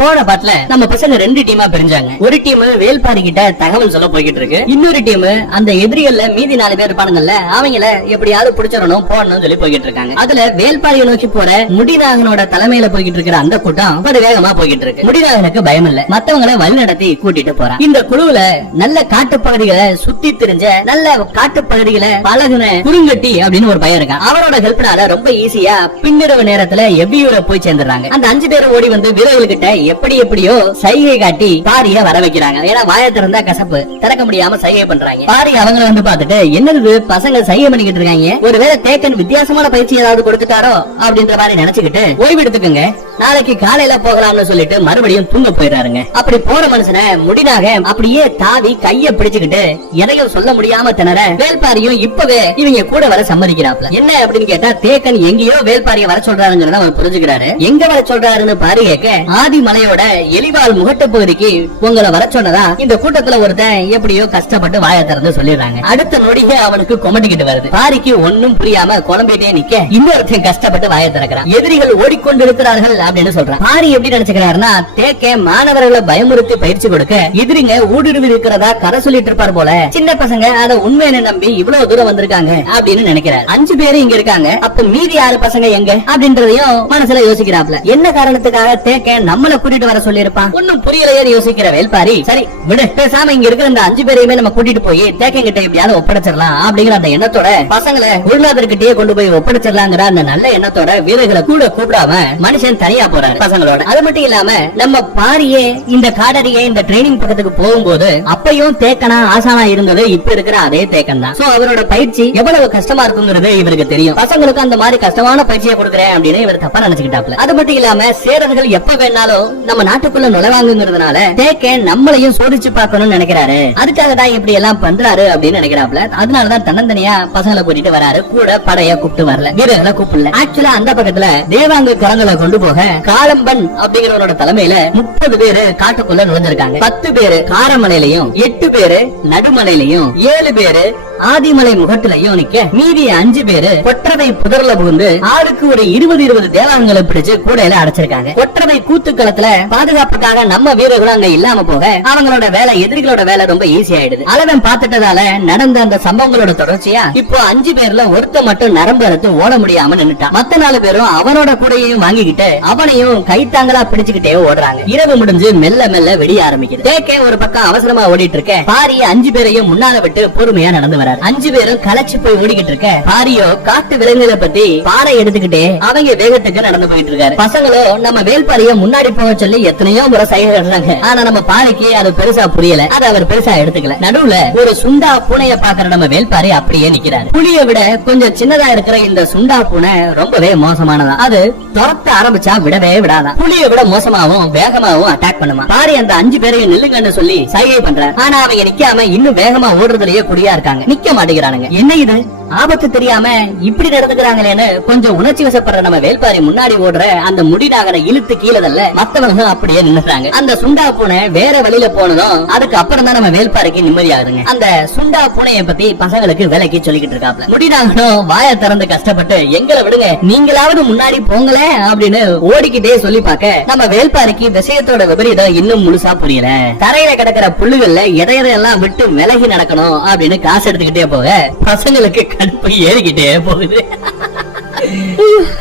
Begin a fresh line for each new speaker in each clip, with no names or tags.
போன பாட்டுல நம்ம பசங்க ரெண்டு டீமா பிரிஞ்சாங்க. ஒரு டீம் வேல்பாரி கிட்ட தகவல் சொல்ல போய்கிட்டு இருக்கு. இன்னொரு டீம் அந்த எதிரிகள்ல மீதி நாலு பேர் இருப்பானுங்கல்ல அவங்கள எப்படியாவது பிடிச்சிடணும் போடணும் சொல்லி போய்கிட்டு இருக்காங்க. அதுல வேல்பாரியை நோக்கி போற முடிநாகனோட தலைமையில போய்கிட்டு இருக்கிற அந்த கூட்டம் அது வேகமா போய்கிட்டு இருக்கு. முடிநாகனுக்கு பயம் இல்ல. மத்தவங்களை வழிநடத்தி கூட்டிட்டு போறான் இந்த குழுவுல நல்ல காட்டுப்பகுதிகளை சுத்தி தெரிஞ்ச நல்ல காட்டுப்பகுதிகளை பழகுன குறுங்கட்டி அப்படின்னு ஒரு பயம் இருக்கான். அவரோட ஹெல்ப்னால ரொம்ப ஈஸியா பின்னிரவு நேரத்துல எவ்வியூர போய் சேர்ந்துடுறாங்க. அந்த அஞ்சு பேர் ஓடி வந்து வீரர்கள்கிட்ட எப்படி எப்படியோ சைகை காட்டி பாரிய வர வைக்கிறாங்க. ஏன்னா வாய திறந்தா கசப்பு. திறக்க முடியாம சைகை பண்றாங்க. பாரி அவங்கள வந்து பாத்துட்டு என்னது பசங்க சைகை பண்ணிக்கிட்டு இருக்காங்க? ஒருவேளை தேக்கன் வித்தியாசமான பயிற்சி ஏதாவது கொடுத்துட்டாரோ? அப்படின்ற மாதிரி நினைச்சுக்கிட்டு ஓய்வு எடுத்துக்கோங்க. நாளைக்கு காலையில போகலாம்னு சொல்லிட்டு மறுபடியும் தூங்க போயிடாருங்க அப்படி போற மனுஷனை முடினாக அப்படியே தாவி கைய பிடிச்சுக்கிட்டு எதையும் சொல்ல முடியாம திணற வேல்பாரியும் இப்பவே இவங்க கூட வர சம்மதிக்கிறாப்ல என்ன அப்படின்னு கேட்டா தேக்கன் எங்கேயோ வேல்பாரிய வர சொல்றாருங்கிறத அவர் புரிஞ்சுக்கிறாரு. எங்க வர சொல்றாருன்னு பாரு கேட்க ஆதிமலை மலையோட எலிவால் முகட்டு பகுதிக்கு உங்களை வர சொன்னதா? இந்த கூட்டத்துல ஒருத்தன் எப்படியோ கஷ்டப்பட்டு வாயை திறந்து சொல்லிடுறாங்க. அடுத்த நொடியே அவனுக்கு கொமட்டிக்கிட்டு வருது. பாரிக்கு ஒன்னும் புரியாம குழம்பிட்டே நிக்க. இன்னொருத்தன் கஷ்டப்பட்டு வாயை திறக்கிறான். எதிரிகள் ஓடிக்கொண்டிருக்கிறார்கள் அப்படின்னு சொல்றான். பாரி எப்படி நினைச்சுக்கிறாருன்னா தேக்க மாணவர்களை பயமுறுத்தி பயிற்சி கொடுக்க எதிரிங்க ஊடுருவி இருக்கிறதா கதை சொல்லிட்டு இருப்பார் போல. சின்ன பசங்க அத உண்மையை நம்பி இவ்வளவு தூரம் வந்திருக்காங்க அப்படின்னு நினைக்கிறார். அஞ்சு பேரு இங்க இருக்காங்க. அப்ப மீதி ஆறு பசங்க எங்க? அப்படின்றதையும் மனசுல யோசிக்கிறாப்ல. என்ன காரணத்துக்காக தேக்க நம்மள கூட்டிட்டு வர சொல்லிருப்பான் ஒன்னும் புரியலையே யோசிக்கிற வேல்பாரி. சரி விடு. பேசாம இங்க இருக்கிற இந்த அஞ்சு பேரையுமே நம்ம கூட்டிட்டு போய் தேக்கங்கிட்ட எப்படியாவது ஒப்படைச்சிடலாம் அப்படிங்கிற அந்த எண்ணத்தோட பசங்களை குருநாதர்கிட்டயே கொண்டு போய் ஒப்படைச்சிடலாங்கிற அந்த நல்ல எண்ணத்தோட வீரர்களை கூட கூப்பிடாம மனுஷன் தனியா போறாரு பசங்களோட. அது மட்டும் இல்லாம நம்ம பாரியே இந்த காடறியே இந்த ட்ரைனிங் பக்கத்துக்கு போகும்போது அப்பையும் தேக்கனா ஆசானா இருந்தது இப்ப இருக்கிற அதே தேக்கன் தான். சோ அவரோட பயிற்சி எவ்வளவு கஷ்டமா இருக்குங்கிறது இவருக்கு தெரியும். பசங்களுக்கு அந்த மாதிரி கஷ்டமான பயிற்சியை கொடுக்குறேன் அப்படின்னு இவர் தப்பா நினைச்சுக்கிட்டாப்ல அது மட்டும் இல்லாம சேரர்கள் எப்ப வேணாலும் நம்ம நாட்டுக்குள்ள நுழைவாங்கிறதுனால தேக்கன் நம்மளையும் சோதிச்சு பார்க்கணும்னு நினைக்கிறாரு. அதுக்காக தான் இப்படி எல்லாம் பண்றாரு அப்படின்னு நினைக்கிறாப்ல அதனாலதான் தன்னந்தனியா பசங்களை கூட்டிட்டு வராரு. கூட படைய கூப்பிட்டு வரல. வீரர்களை கூப்பிடல. ஆக்சுவலா அந்த பக்கத்துல தேவாங்க குரங்களை கொண்டு போக காலம்பன் அப்படிங்கிறவனோட தலைமையில முப்பது பேரு காட்டுக்குள்ள நுழைஞ்சிருக்காங்க. பத்து பேரு காரமலையிலையும் எட்டு பேரு நடுமலையிலையும் ஏழு பேரு ஆதிமலை முகத்திலையும் நிக்க மீதி அஞ்சு பேரு கொற்றவை புதர்ல புகுந்து ஆளுக்கு ஒரு இருபது இருபது தேவாங்களை பிடிச்சு கூடையில அடைச்சிருக்காங்க. கொற்றவை கூத்து களத்துல பாதுகாப்புக்காக நம்ம வீரர்களும் அங்க இல்லாம போக அவங்களோட வேலை எதிரிகளோட வேலை ரொம்ப ஈஸி ஆயிடுது. அளவன் பாத்துட்டதால நடந்த அந்த சம்பவங்களோட தொடர்ச்சியா இப்போ அஞ்சு பேர்ல ஒருத்த மட்டும் நரம்பு அறுத்து ஓட முடியாம நின்னுட்டான். மத்த நாலு பேரும் அவனோட கூடையையும் வாங்கிக்கிட்டு அவனையும் கைத்தாங்களா பிடிச்சுக்கிட்டே ஓடுறாங்க. இரவு முடிஞ்சு மெல்ல மெல்ல வெடிய ஆரம்பிக்குது. தேக்கே ஒரு பக்கம் அவசரமா ஓடிட்டு இருக்க பாரி அஞ்சு பேரையும் முன்னால விட்டு பொறுமையா நடந்து வராரு. அஞ்சு பேரும் களைச்சு போய் ஓடிக்கிட்டு இருக்க. பாரியோ காட்டு விலங்குகளை பத்தி பாறை எடுத்துக்கிட்டே அவங்க வேகத்துக்கு நடந்து போயிட்டு இருக்காரு. பசங்களும் நம்ம வேல்பாரிய முன்னாடி போக சொல்லி எத்தனையோ முறை சைகை கட்டுறாங்க. ஆனா நம்ம பாறைக்கு அது பெருசா புரியல. அது அவர் பெருசா எடுத்துக்கல. நடுவுல ஒரு சுண்டா பூனைய பாக்குற நம்ம வேல்பாரி அப்படியே நிக்கிறாரு. புலிய விட கொஞ்சம் சின்னதா இருக்கிற இந்த சுண்டா பூனை ரொம்பவே மோசமானதா. அது துரத்த ஆரம்பிச்சா விடவே விடாதான் புலிய விட மோசமாவும் வேகமாவும் அட்டாக் பண்ணுமா. பாரி அந்த அஞ்சு பேரையும் நில்லுங்கன்னு சொல்லி சைகை பண்றாரு. ஆனா அவங்க நிக்காம இன்னும் வேகமா ஓடுறதுலயே குடியா இருக்காங்க. நிக்க மாட்டேங்கிறானுங்க. என்ன இது? ஆபத்து தெரியாம இப்படி நடந்துக்கிறாங்களேன்னு கொஞ்சம் உணர்ச்சி வசப்படுற நம்ம வேல்பாரி முன்னாடி ஓடுற அந்த முடிநாகனை இழுத்து கீழதல்ல மத்தவங்க அப்படியே நின்னுறாங்க அந்த சுண்டா பூனை வேற வழியில போனதும் அதுக்கு அப்புறம் தான் நம்ம வேல்பாரிக்கு நிம்மதியாகுதுங்க. அந்த சுண்டா பூனையை பத்தி பசங்களுக்கு விலைக்கு சொல்லிக்கிட்டு இருக்காப்ல. முடிநாகனும் வாய திறந்து கஷ்டப்பட்டு எங்களை விடுங்க நீங்களாவது முன்னாடி போங்களே அப்படின்னு ஓடிக்கிட்டே சொல்லி பார்க்க நம்ம வேல்பாரிக்கு விஷயத்தோட விபரீதம் இன்னும் முழுசா புரியல. தரையில கிடக்கிற புல்லுகள்ல எதையெல்லாம் விட்டு விலகி நடக்கணும் அப்படின்னு காசு எடுத்துக்கிட்டே போக பசங்களுக்கு கடுப்பு ஏறிக்கிட்டே போகுது.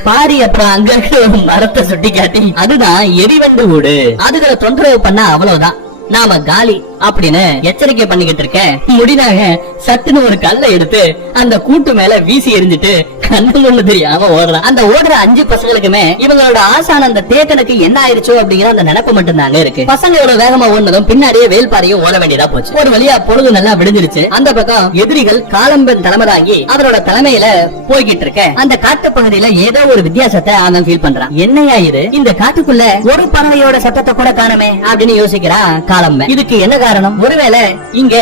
பாரி அப்புறம் அங்க இருக்கிற மரத்தை சுட்டி காட்டி அதுதான் எரிவண்டு வீடு அதுகளை தொந்தரவு பண்ணா அவ்வளவுதான். நாம காலி. அப்படின்னு எச்சரிக்கை பண்ணிக்கிட்டு இருக்க முடிதாக சட்டுன்னு ஒரு கல்லை எடுத்து அந்த கூட்டு மேல வீசி எரிஞ்சிட்டு கண்ணு தெரியாம ஓடுறான். அந்த ஓடுற அஞ்சு பசங்களுக்குமே இவங்களோட ஆசான அந்த தேக்கனுக்கு என்ன ஆயிருச்சோ அப்படிங்கிற அந்த நினைப்பு மட்டும் தாங்க இருக்கு. பசங்க இவ்வளவு வேகமா ஓடுனதும் பின்னாடியே வேல்பாறையும் ஓட வேண்டியதா போச்சு. ஒரு வழியா பொழுது நல்லா விடுஞ்சிருச்சு. அந்த பக்கம் எதிரிகள் காலம்பன் தலைமதாகி அவரோட தலைமையில போய்கிட்டு இருக்க அந்த காட்டு பகுதியில ஏதோ ஒரு வித்தியாசத்தை அவன் ஃபீல் பண்றான். என்னையா இது? இந்த காட்டுக்குள்ள ஒரு பறவையோட சத்தத்தை கூட காணமே அப்படின்னு யோசிக்கிறான் காலம்பன். இதுக்கு என்ன காரணம். ஒருவேளை இங்க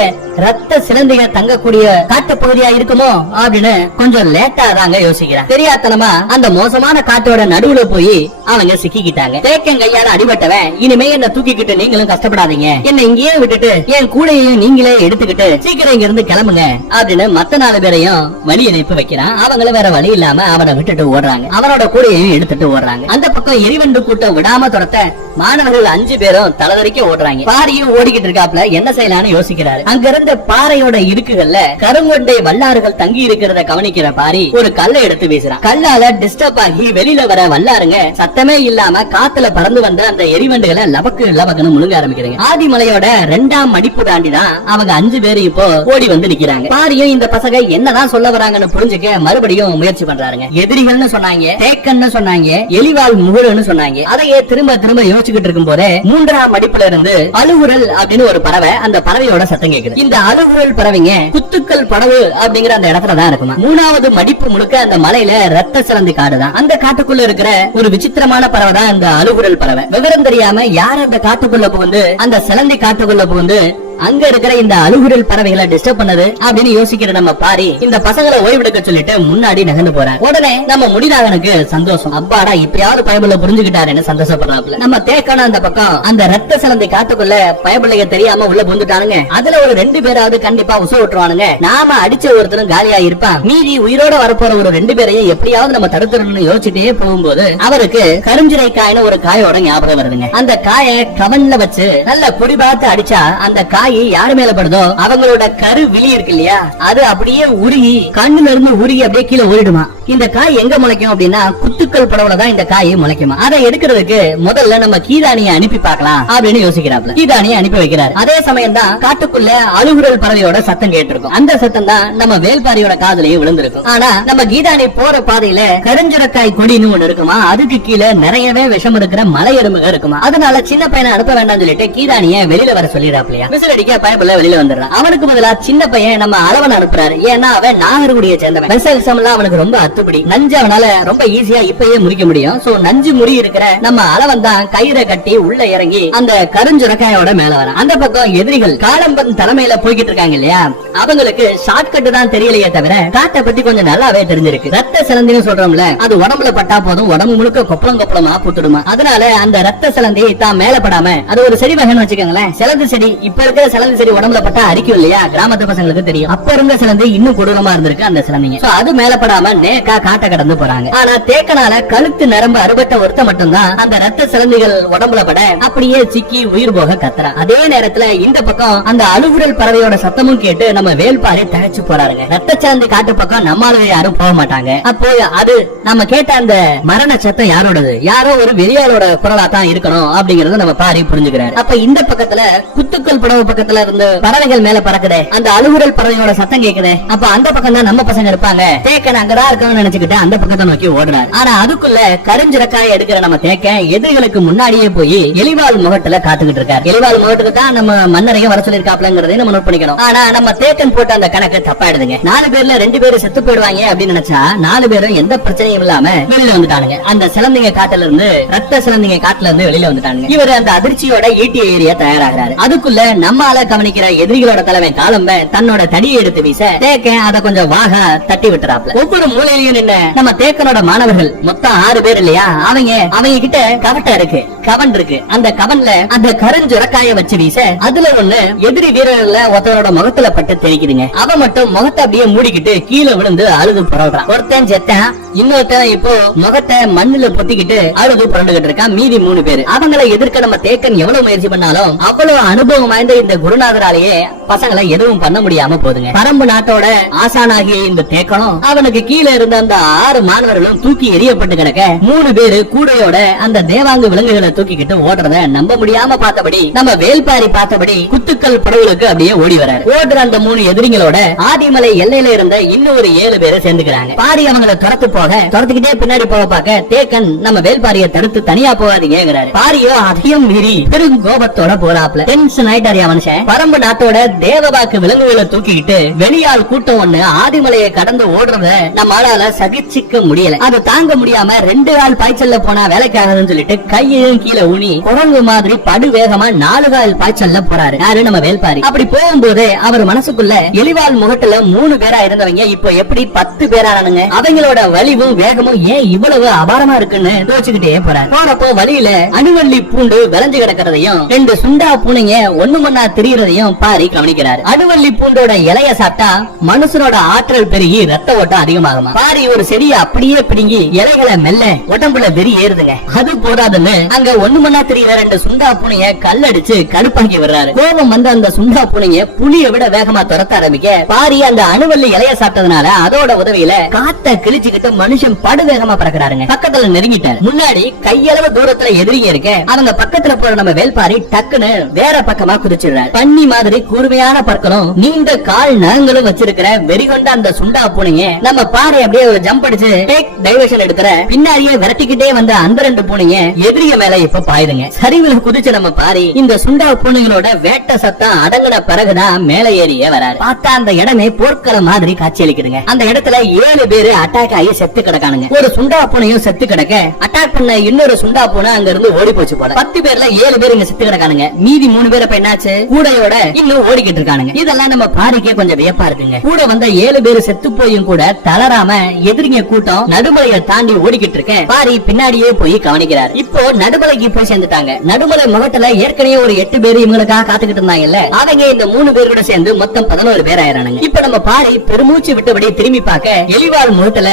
ரத்த சிலந்திக தங்கக்கூடிய காட்டு பகுதியா இருக்குமோ அப்படின்னு கொஞ்சம் லேட்டா தாங்க யோசிக்கிறான். தெரியாத்தனமா அந்த மோசமான காட்டோட நடுவுல போய் அவங்க சிக்கிக்கிட்டாங்க. தேக்கம் கையால அடிபட்டவன் இனிமே என்ன தூக்கிக்கிட்டு நீங்களும் கஷ்டப்படாதீங்க. என்ன இங்கேயே விட்டுட்டு என் கூடையையும் நீங்களே எடுத்துக்கிட்டு சீக்கிரம் இங்க இருந்து கிளம்புங்க அப்படின்னு மத்த நாலு பேரையும் வழி இணைப்பு வைக்கிறான். அவங்கள வேற வழி இல்லாம அவனை விட்டுட்டு ஓடுறாங்க. அவனோட கூடையையும் எடுத்துட்டு ஓடுறாங்க. அந்த பக்கம் எரிவண்டு கூட்டம் விடாம துரத்த மாணவர்கள் அஞ்சு பேரும் தலைதறிக்க ஓடுறாங்க. பாரியும் ஓடிக்கிட்டு இருக்காப்ல. என்ன செய்யலாம்னு யோசிக்கிறாரு. அங்க இருந்த பாறையோட இருக்குகள்ல கருங்கொண்டை வல்லாறுகள் தங்கி இருக்கிறத கவனிக்கிற பாரி ஒரு கல்லை எடுத்து வீசுறான். கல்லால டிஸ்டர்ப் ஆகி வெளியில வர வல்லாருங்க சத்தமே இல்லாம காத்துல பறந்து வந்த அந்த எரிவண்டுகளை லபக்கு லபக்குன்னு முழுங்க ஆரம்பிக்கிறாங்க. ஆதிமலையோட ரெண்டாம் மடிப்பு தாண்டி தான் அவங்க அஞ்சு பேரு இப்போ ஓடி வந்து நிக்கிறாங்க. பாரியும் இந்த பசங்க என்னதான் சொல்ல வராங்கன்னு புரிஞ்சுக்க மறுபடியும் முயற்சி பண்றாருங்க. எதிரிகள்னு சொன்னாங்க தேக்கன்னு சொன்னாங்க எலிவால் முகடுன்னு சொன்னாங்க. அதையே திரும்ப திரும்ப யோசிச்சுக்கிட்டு இருக்கும் போதே மூன்றாம் மடிப்புல இருந்து அழுகுரல் அப்படின்னு ஒரு பறவை அந்த பறவையோட சத்தம் கேக்குது. இந்த அழுகுரல் பறவைங்க குத்துக்கள் படவு அப்படிங்கிற அந்த இடத்துல தான் இருக்குமா? மூணாவது மடிப்பு முழுக்க அந்த மலையில ரத்த சிறந்து காடு தான் அந்த காட்டுக்குள்ள இருக்கிற ஒரு விசித்திரமான பறவை தான் இந்த அழுகுரல் பறவை. விவரம் தெரியாம யார் அந்த காட்டுக்குள்ள புகுந்து அந்த சிலந்தி காட்டுக்குள்ள புகுந்து அங்க இருக்கிற இந்த அழுகுரல் பறவைகளை டிஸ்டர்ப் பண்ணது அப்படின்னு யோசிக்கிற நம்ம பாரி இந்த பசங்களை ஓய்வெடுக்க சொல்லிட்டு முன்னாடி நகர்ந்து போறாரு. உடனே நம்ம முடிநாதனுக்கு சந்தோஷம். அப்பாடா இப்பயாவது பயபுள்ள புரிஞ்சுக்கிட்டாருன்னு சந்தோஷப்படுறாப்ல நம்ம தேக்கான அந்த பக்கம் அந்த ரத்த சிலந்தை காத்துக்குள்ள பயபிள்ளைங்க தெரியாம உள்ள புந்துட்டானுங்க அதுல ஒரு ரெண்டு பேராவது கண்டிப்பா உச விட்டுருவானுங்க நாம அடிச்ச ஒருத்தரும் காலியா இருப்பான். மீதி உயிரோட வரப்போற ஒரு ரெண்டு பேரையும் எப்படியாவது நம்ம தடுத்துடணும்னு யோசிச்சுட்டே போகும்போது அவருக்கு கருஞ்சிரை காயின்னு ஒரு காயோட ஞாபகம் வருதுங்க. அந்த காயை கவன்ல வச்சு நல்ல பொடி பார்த்து அடிச்சா அந்த காய் யாரு மேல படுதோ அவங்களோட கரு விழி இருக்கு இல்லையா? அது அப்படியே உருகி கண்ணுல இருந்து உருகி அப்படியே கீழே ஓடிடுமா? இந்த காய் எங்க முளைக்கும் அப்படின்னா குத்துக்கள் படவுல தான் இந்த காய் முளைக்குமா? அதை எடுக்கிறதுக்கு முதல்ல நம்ம கீதானியை அனுப்பி பார்க்கலாம் அப்படின்னு யோசிக்கிறாப்ல கீதானியை அனுப்பி வைக்கிறாரு. அதே சமயம் தான் காட்டுக்குள்ள அழுகுரல் பறவையோட சத்தம் கேட்டிருக்கும். அந்த சத்தம் தான் நம்ம வேல்பாரியோட காதுலயே விழுந்திருக்கும். ஆனா நம்ம கீதானி போற பாதையில கருஞ்சுரக்காய் கொடின்னு ஒண்ணு இருக்குமா? அதுக்கு கீழே நிறையவே விஷம் இருக்கிற மலை எறும்புக இருக்குமா? அதனால சின்ன பையனை அனுப்ப வேண்டாம்னு சொல்லிட்டு கீதானிய வெளியில வர சொல்லிடாப்லையா விசில் அடிக்க பயப்புல வெளியில வந்துடுறான். அவனுக்கு பதிலா சின்ன பையன் நம்ம அளவன் அனுப்புறாரு. ஏன்னா அவன் நாகர்குடியை சேர்ந்தவன். விஷ விஷம்லாம் அவனுக்கு ரொம்ப பத்துபடி நஞ்சு அவனால ரொம்ப ஈஸியா இப்பயே முறிக்க முடியும். சோ நஞ்சு முறி இருக்கிற நம்ம அளவன் தான் கயிறை கட்டி உள்ள இறங்கி அந்த கருஞ்சுரக்காயோட மேல வரான். அந்த பக்கம் எதிரிகள் காலம்பன் தலைமையில போய்கிட்டு இருக்காங்க இல்லையா? அவங்களுக்கு ஷார்ட்கட் தான் தெரியலையே தவிர காட்டை பத்தி கொஞ்சம் நல்லாவே தெரிஞ்சிருக்கு. ரத்த சிலந்தின்னு சொல்றோம்ல அது உடம்புல பட்டா போதும் உடம்பு முழுக்க கொப்பளம் கொப்பளமா போட்டுடுமா அதனால அந்த ரத்த சிலந்தி தான் மேல படாம அது ஒரு செடி வகைன்னு வச்சுக்கோங்களேன். சிலந்து செடி இப்ப இருக்கிற சிலந்து செடி உடம்புல பட்டா அரிக்கும் இல்லையா? கிராமத்து பசங்களுக்கு தெரியும். அப்ப இருந்த சிலந்தி இன்னும் கொடூரமா இருந்திருக்கு அந்த சிலந்திங்க. அது மேல படாம நேக்க காட்ட கடந்து போறாங்க. ஆனா தேக்கனால கழுத்து நரம்பு அறுபட்ட ஒருத்த மட்டும்தான் அந்த ரத்த சிலந்திகள் உடம்புல பட அப்படியே சிக்கி உயிர் போக கத்துறா. அதே நேரத்துல இந்த பக்கம் அந்த அழுகுரல் பறவையோட சத்தமும் கேட்டு நம்ம வேல்பாரி தகைச்சு போறாருங்க. ரத்த சிலந்தி காட்டு பக்கம் நம்மளால யாரும் போக மாட்டாங்க. அப்போ அது நம்ம கேட்ட அந்த மரண சத்தம் யாரோடது? யாரோ ஒரு வெளியாளோட குரலா தான் இருக்கணும் அப்படிங்கறத நம்ம பாரி புரிஞ்சுக்கிறாரு. அப்ப இந்த பக்கத்துல குத்துக்கள் புடவு பக்கத்துல இருந்து பறவைகள் மேல பறக்குதே. அந்த அழுகுரல் பறவையோட சத்தம் கேக்குதே. அப்ப அந்த பக்கம் தான் நம்ம பசங்க இருப்பாங்க. தேக்கன் அங்கதான் இருக்கணும்னு நினைச்சுக்கிட்டு அந்த பக்கத்தை நோக்கி ஓடுறாரு. ஆனா அதுக்குள்ள கருஞ்சிரக்காய் எடுக்கிற நம்ம தேக்க எதிரிகளுக்கு முன்னாடியே போய் எலிவால் முகட்டுல காத்துக்கிட்டு இருக்காரு. எலிவால் முகட்டுக்கு தான் நம்ம மன்னரையும் வர சொல்லிருக்காப்லங்கிறதையும் நம்ம நோட் பண்ணிக்கணும். ஆனா நம்ம தேக்கன் போட்ட அந்த கணக்கு தப்பாயிடுதுங்க. நாலு பேர்ல ரெண்டு பேரும் செத்து போயிடுவாங்க அப்படின்னு நினைச்சா நாலு பேரும் எந்த பிரச்சனையும் இல்லாம வெளியில வந்துட்டானுங்க. அந்த சிலந்திங்க காட்டுல இருந்து ரத்த சிலந்திங்க காட்டுல இருந்து வெளியில வந்துட்டானுங்க. இவர் அந்த அதிர்ச்சியோட ஈட்டி ஏரியா தயாராகிறாரு. அதுக்குள்ள நம்மால கவனிக்கிற எதிரிகளோட தலைமை காலம்ப தன்னோட தடியை எடுத்து வீச தேக்க அதை கொஞ்சம் வாக தட்டி விட்டுறாப்ல ஒவ்வொரு மூலையிலயும் என்ன நம்ம தேக்கனோட மாணவர்கள் மொத்தம் ஆறு பேர் இல்லையா? அவங்க அவங்க கிட்ட கவட்டை இருக்கு கவன் இருக்கு. அந்த கவன்ல அந்த கருஞ்சுரக்காய வச்சு வீச அதுல ஒண்ணு எதிரி வீரர்கள்ல ஒருத்தவரோட முகத்துல பட்டு தெரிக்குதுங்க அவன் மட்டும் முகத்தை அப்படியே மூடிக்கிட்டு கீழே விழுந்து அழுது புறவுறான் ஒருத்தன் செத்தான் இன்னொருத்தன் இப்போ முகத்தை மண்ணுல பொத்திக்கிட்டு அழுது புரண்டுகிட்டு இருக்கான். மீதி மூணு பேர். அவங்கள எதிர்க்க நம்ம தேக்கன் எவ்வளவு முயற்சி பண்ணாலும் அவ்வளவு அனுபவம் வாய்ந்த இந்த குருநாதராலேயே பசங்களை எதுவும் பண்ண முடியாம போதுங்க பரம்பு நாட்டோட ஆசானாகிய இந்த தேக்கனும் அவனுக்கு கீழே இருந்த அந்த ஆறு மாணவர்களும் தூக்கி எரியப்பட்டு கிடக்க மூணு பேரு கூடையோட அந்த தேவாங்கு விலங்குகளை தூக்கிக்கிட்டு ஓடுறத நம்ப முடியாம பார்த்தபடி நம்ம வேல்பாரி பார்த்தபடி குத்துக்கள் படவுகளுக்கு அப்படியே ஓடி வராரு ஓடுற அந்த மூணு எதிரிங்களோட ஆதிமலை எல்லையில இருந்த இன்னொரு ஏழு பேரை சேர்ந்துக்கிறாங்க. பாரி அவங்கள துரத்து போக துரத்துக்கிட்டே பின்னாடி போக பார்க்க தேக்கன் நம்ம வேல்பாரியை தடுத்து தனியா போகாதீங்கிறாரு பாரியோ அதையும் மீறி பெரும் கோபத்தோட போறாப்ல டென்ஷன் ஆயிட்டாரு மனுஷன். பரம்பு நாட்டோட தேவவாக்கு விலங்குகளை தூக்கிக்கிட்டு வெளியால் கூட்டம் ஒண்ணு ஆதிமலையை கடந்து ஓடுறத நம்மளால பாரியால சகிச்சுக்க முடியல. அது தாங்க முடியாம ரெண்டு கால் பாய்ச்சல்ல போனா வேலைக்காகன்னு சொல்லிட்டு கையையும் கீழே ஊனி குரங்கு மாதிரி படு வேகமா நாலு கால் பாய்ச்சல்ல போறாரு. யாரு? நம்ம வேல்பாரி. அப்படி போகும்போது அவர் மனசுக்குள்ள எலிவால் முகட்டுல மூணு பேரா இருந்தவங்க இப்போ எப்படி பத்து பேரானானுங்க? அவங்களோட வலிவும் வேகமும் ஏன் இவ்வளவு அபாரமா இருக்குன்னு யோசிச்சுக்கிட்டே போறாரு. போறப்போ வழியில அணுவள்ளி பூண்டு விளைஞ்சு கிடக்கிறதையும் ரெண்டு சுண்டா பூனைங்க ஒண்ணு மண்ணா திரியறதையும் பாரி கவனிக்கிறாரு. அணுவள்ளி பூண்டோட இலைய சாப்பிட்டா மனுஷனோட ஆற்றல் பெருகி ரத்த ஓட்டம் அதிகமாகுமா? பாரி ஒரு செடியை அப்படியே பிடுங்கி இலைகளை மெல்ல உடம்புல வெறி ஏறுதுங்க. அது போதாதுன்னு அங்க ஒண்ணு மண்ணா திரியிற ரெண்டு சுண்டா பூனைய கல்லடிச்சு கடுப்பாக்கி வர்றாரு கோபம் வந்த அந்த சுண்டா பூனைய புளிய விட வேகமா துரத்த ஆரம்பிக்க பாரி அந்த அணுவல்ல இலைய சாப்பிட்டதுனால அதோட உதவியில காத்த கிழிச்சுக்கிட்டு மனுஷன் படு வேகமா பறக்குறாருங்க. பக்கத்துல நெருங்கிட்டாரு. முன்னாடி கையளவு தூரத்துல எதிரிங்க இருக்க அவங்க பக்கத்துல போற நம்ம வேல்பாரி டக்குன்னு வேற பக்கமா குதிச்சிடுறாரு. பண்ணி மாதிரி கூர்மையான பற்களும் நீண்ட கால் நகங்களும் வச்சிருக்கிற வெறிகொண்ட அந்த சுண்டா பூனைய நம்ம பாறை அப்படியே ஒரு ஜம்ப் அடிச்சு டேக் டைவர்ஷன் எடுக்கிற பின்னாடியே விரட்டிக்கிட்டே வந்த அந்த ரெண்டு பூனைங்க எதிரிய மேல இப்ப பாயுதுங்க. சரிவுல குதிச்சு நம்ம பாரி இந்த சுண்டா பூனைகளோட வேட்ட சத்தம் அடங்கின பிறகுதான் மேல ஏறியே வராரு. பார்த்தா அந்த இடமே போர்க்கிற மாதிரி காட்சியளிக்குதுங்க அந்த இடத்துல ஏழு பேரு அட்டாக் ஆகி செத்து கிடக்கானுங்க. ஒரு சுண்டா பூனையும் செத்து கிடக்க அட்டாக் பண்ண இன்னொரு சுண்டா பூனை அங்க இருந்து ஓடி போச்சு போல. பத்து பேர்ல ஏழு பேர் இங்க செத்து கிடக்கானுங்க. மீதி மூணு பேர் இப்ப என்னாச்சு? கூடையோட இன்னும் ஓடிக்கிட்டு இருக்கானுங்க. இதெல்லாம் நம்ம பாரிக்கே கொஞ்சம் வியப்பா இருக்குங்க. கூட வந்த ஏழு பேர் செத்து போயும் கூட தளராம எதிரிங்க கூட்டம் நடுமலையை தாண்டி ஓடிக்கிட்டு இருக்க பாரி பின்னாடியே போய் கவனிக்கிறார். இப்போ நடுமலைக்கு போய் சேர்ந்துட்டாங்க. நடுமலை முகத்துல ஏற்கனவே ஒரு எட்டு பேர் இவங்களுக்காக காத்துக்கிட்டு இருந்தாங்கல்ல. அவங்க இந்த மூணு பேர் கூட சேர்ந்து மொத்தம் பதினோரு பேர் ஆயிரானுங்க இப்ப நம்ம பாரி பெருமூச்சு விட்டபடி திரும்பி பார்க்க எலிவால் முகத்துல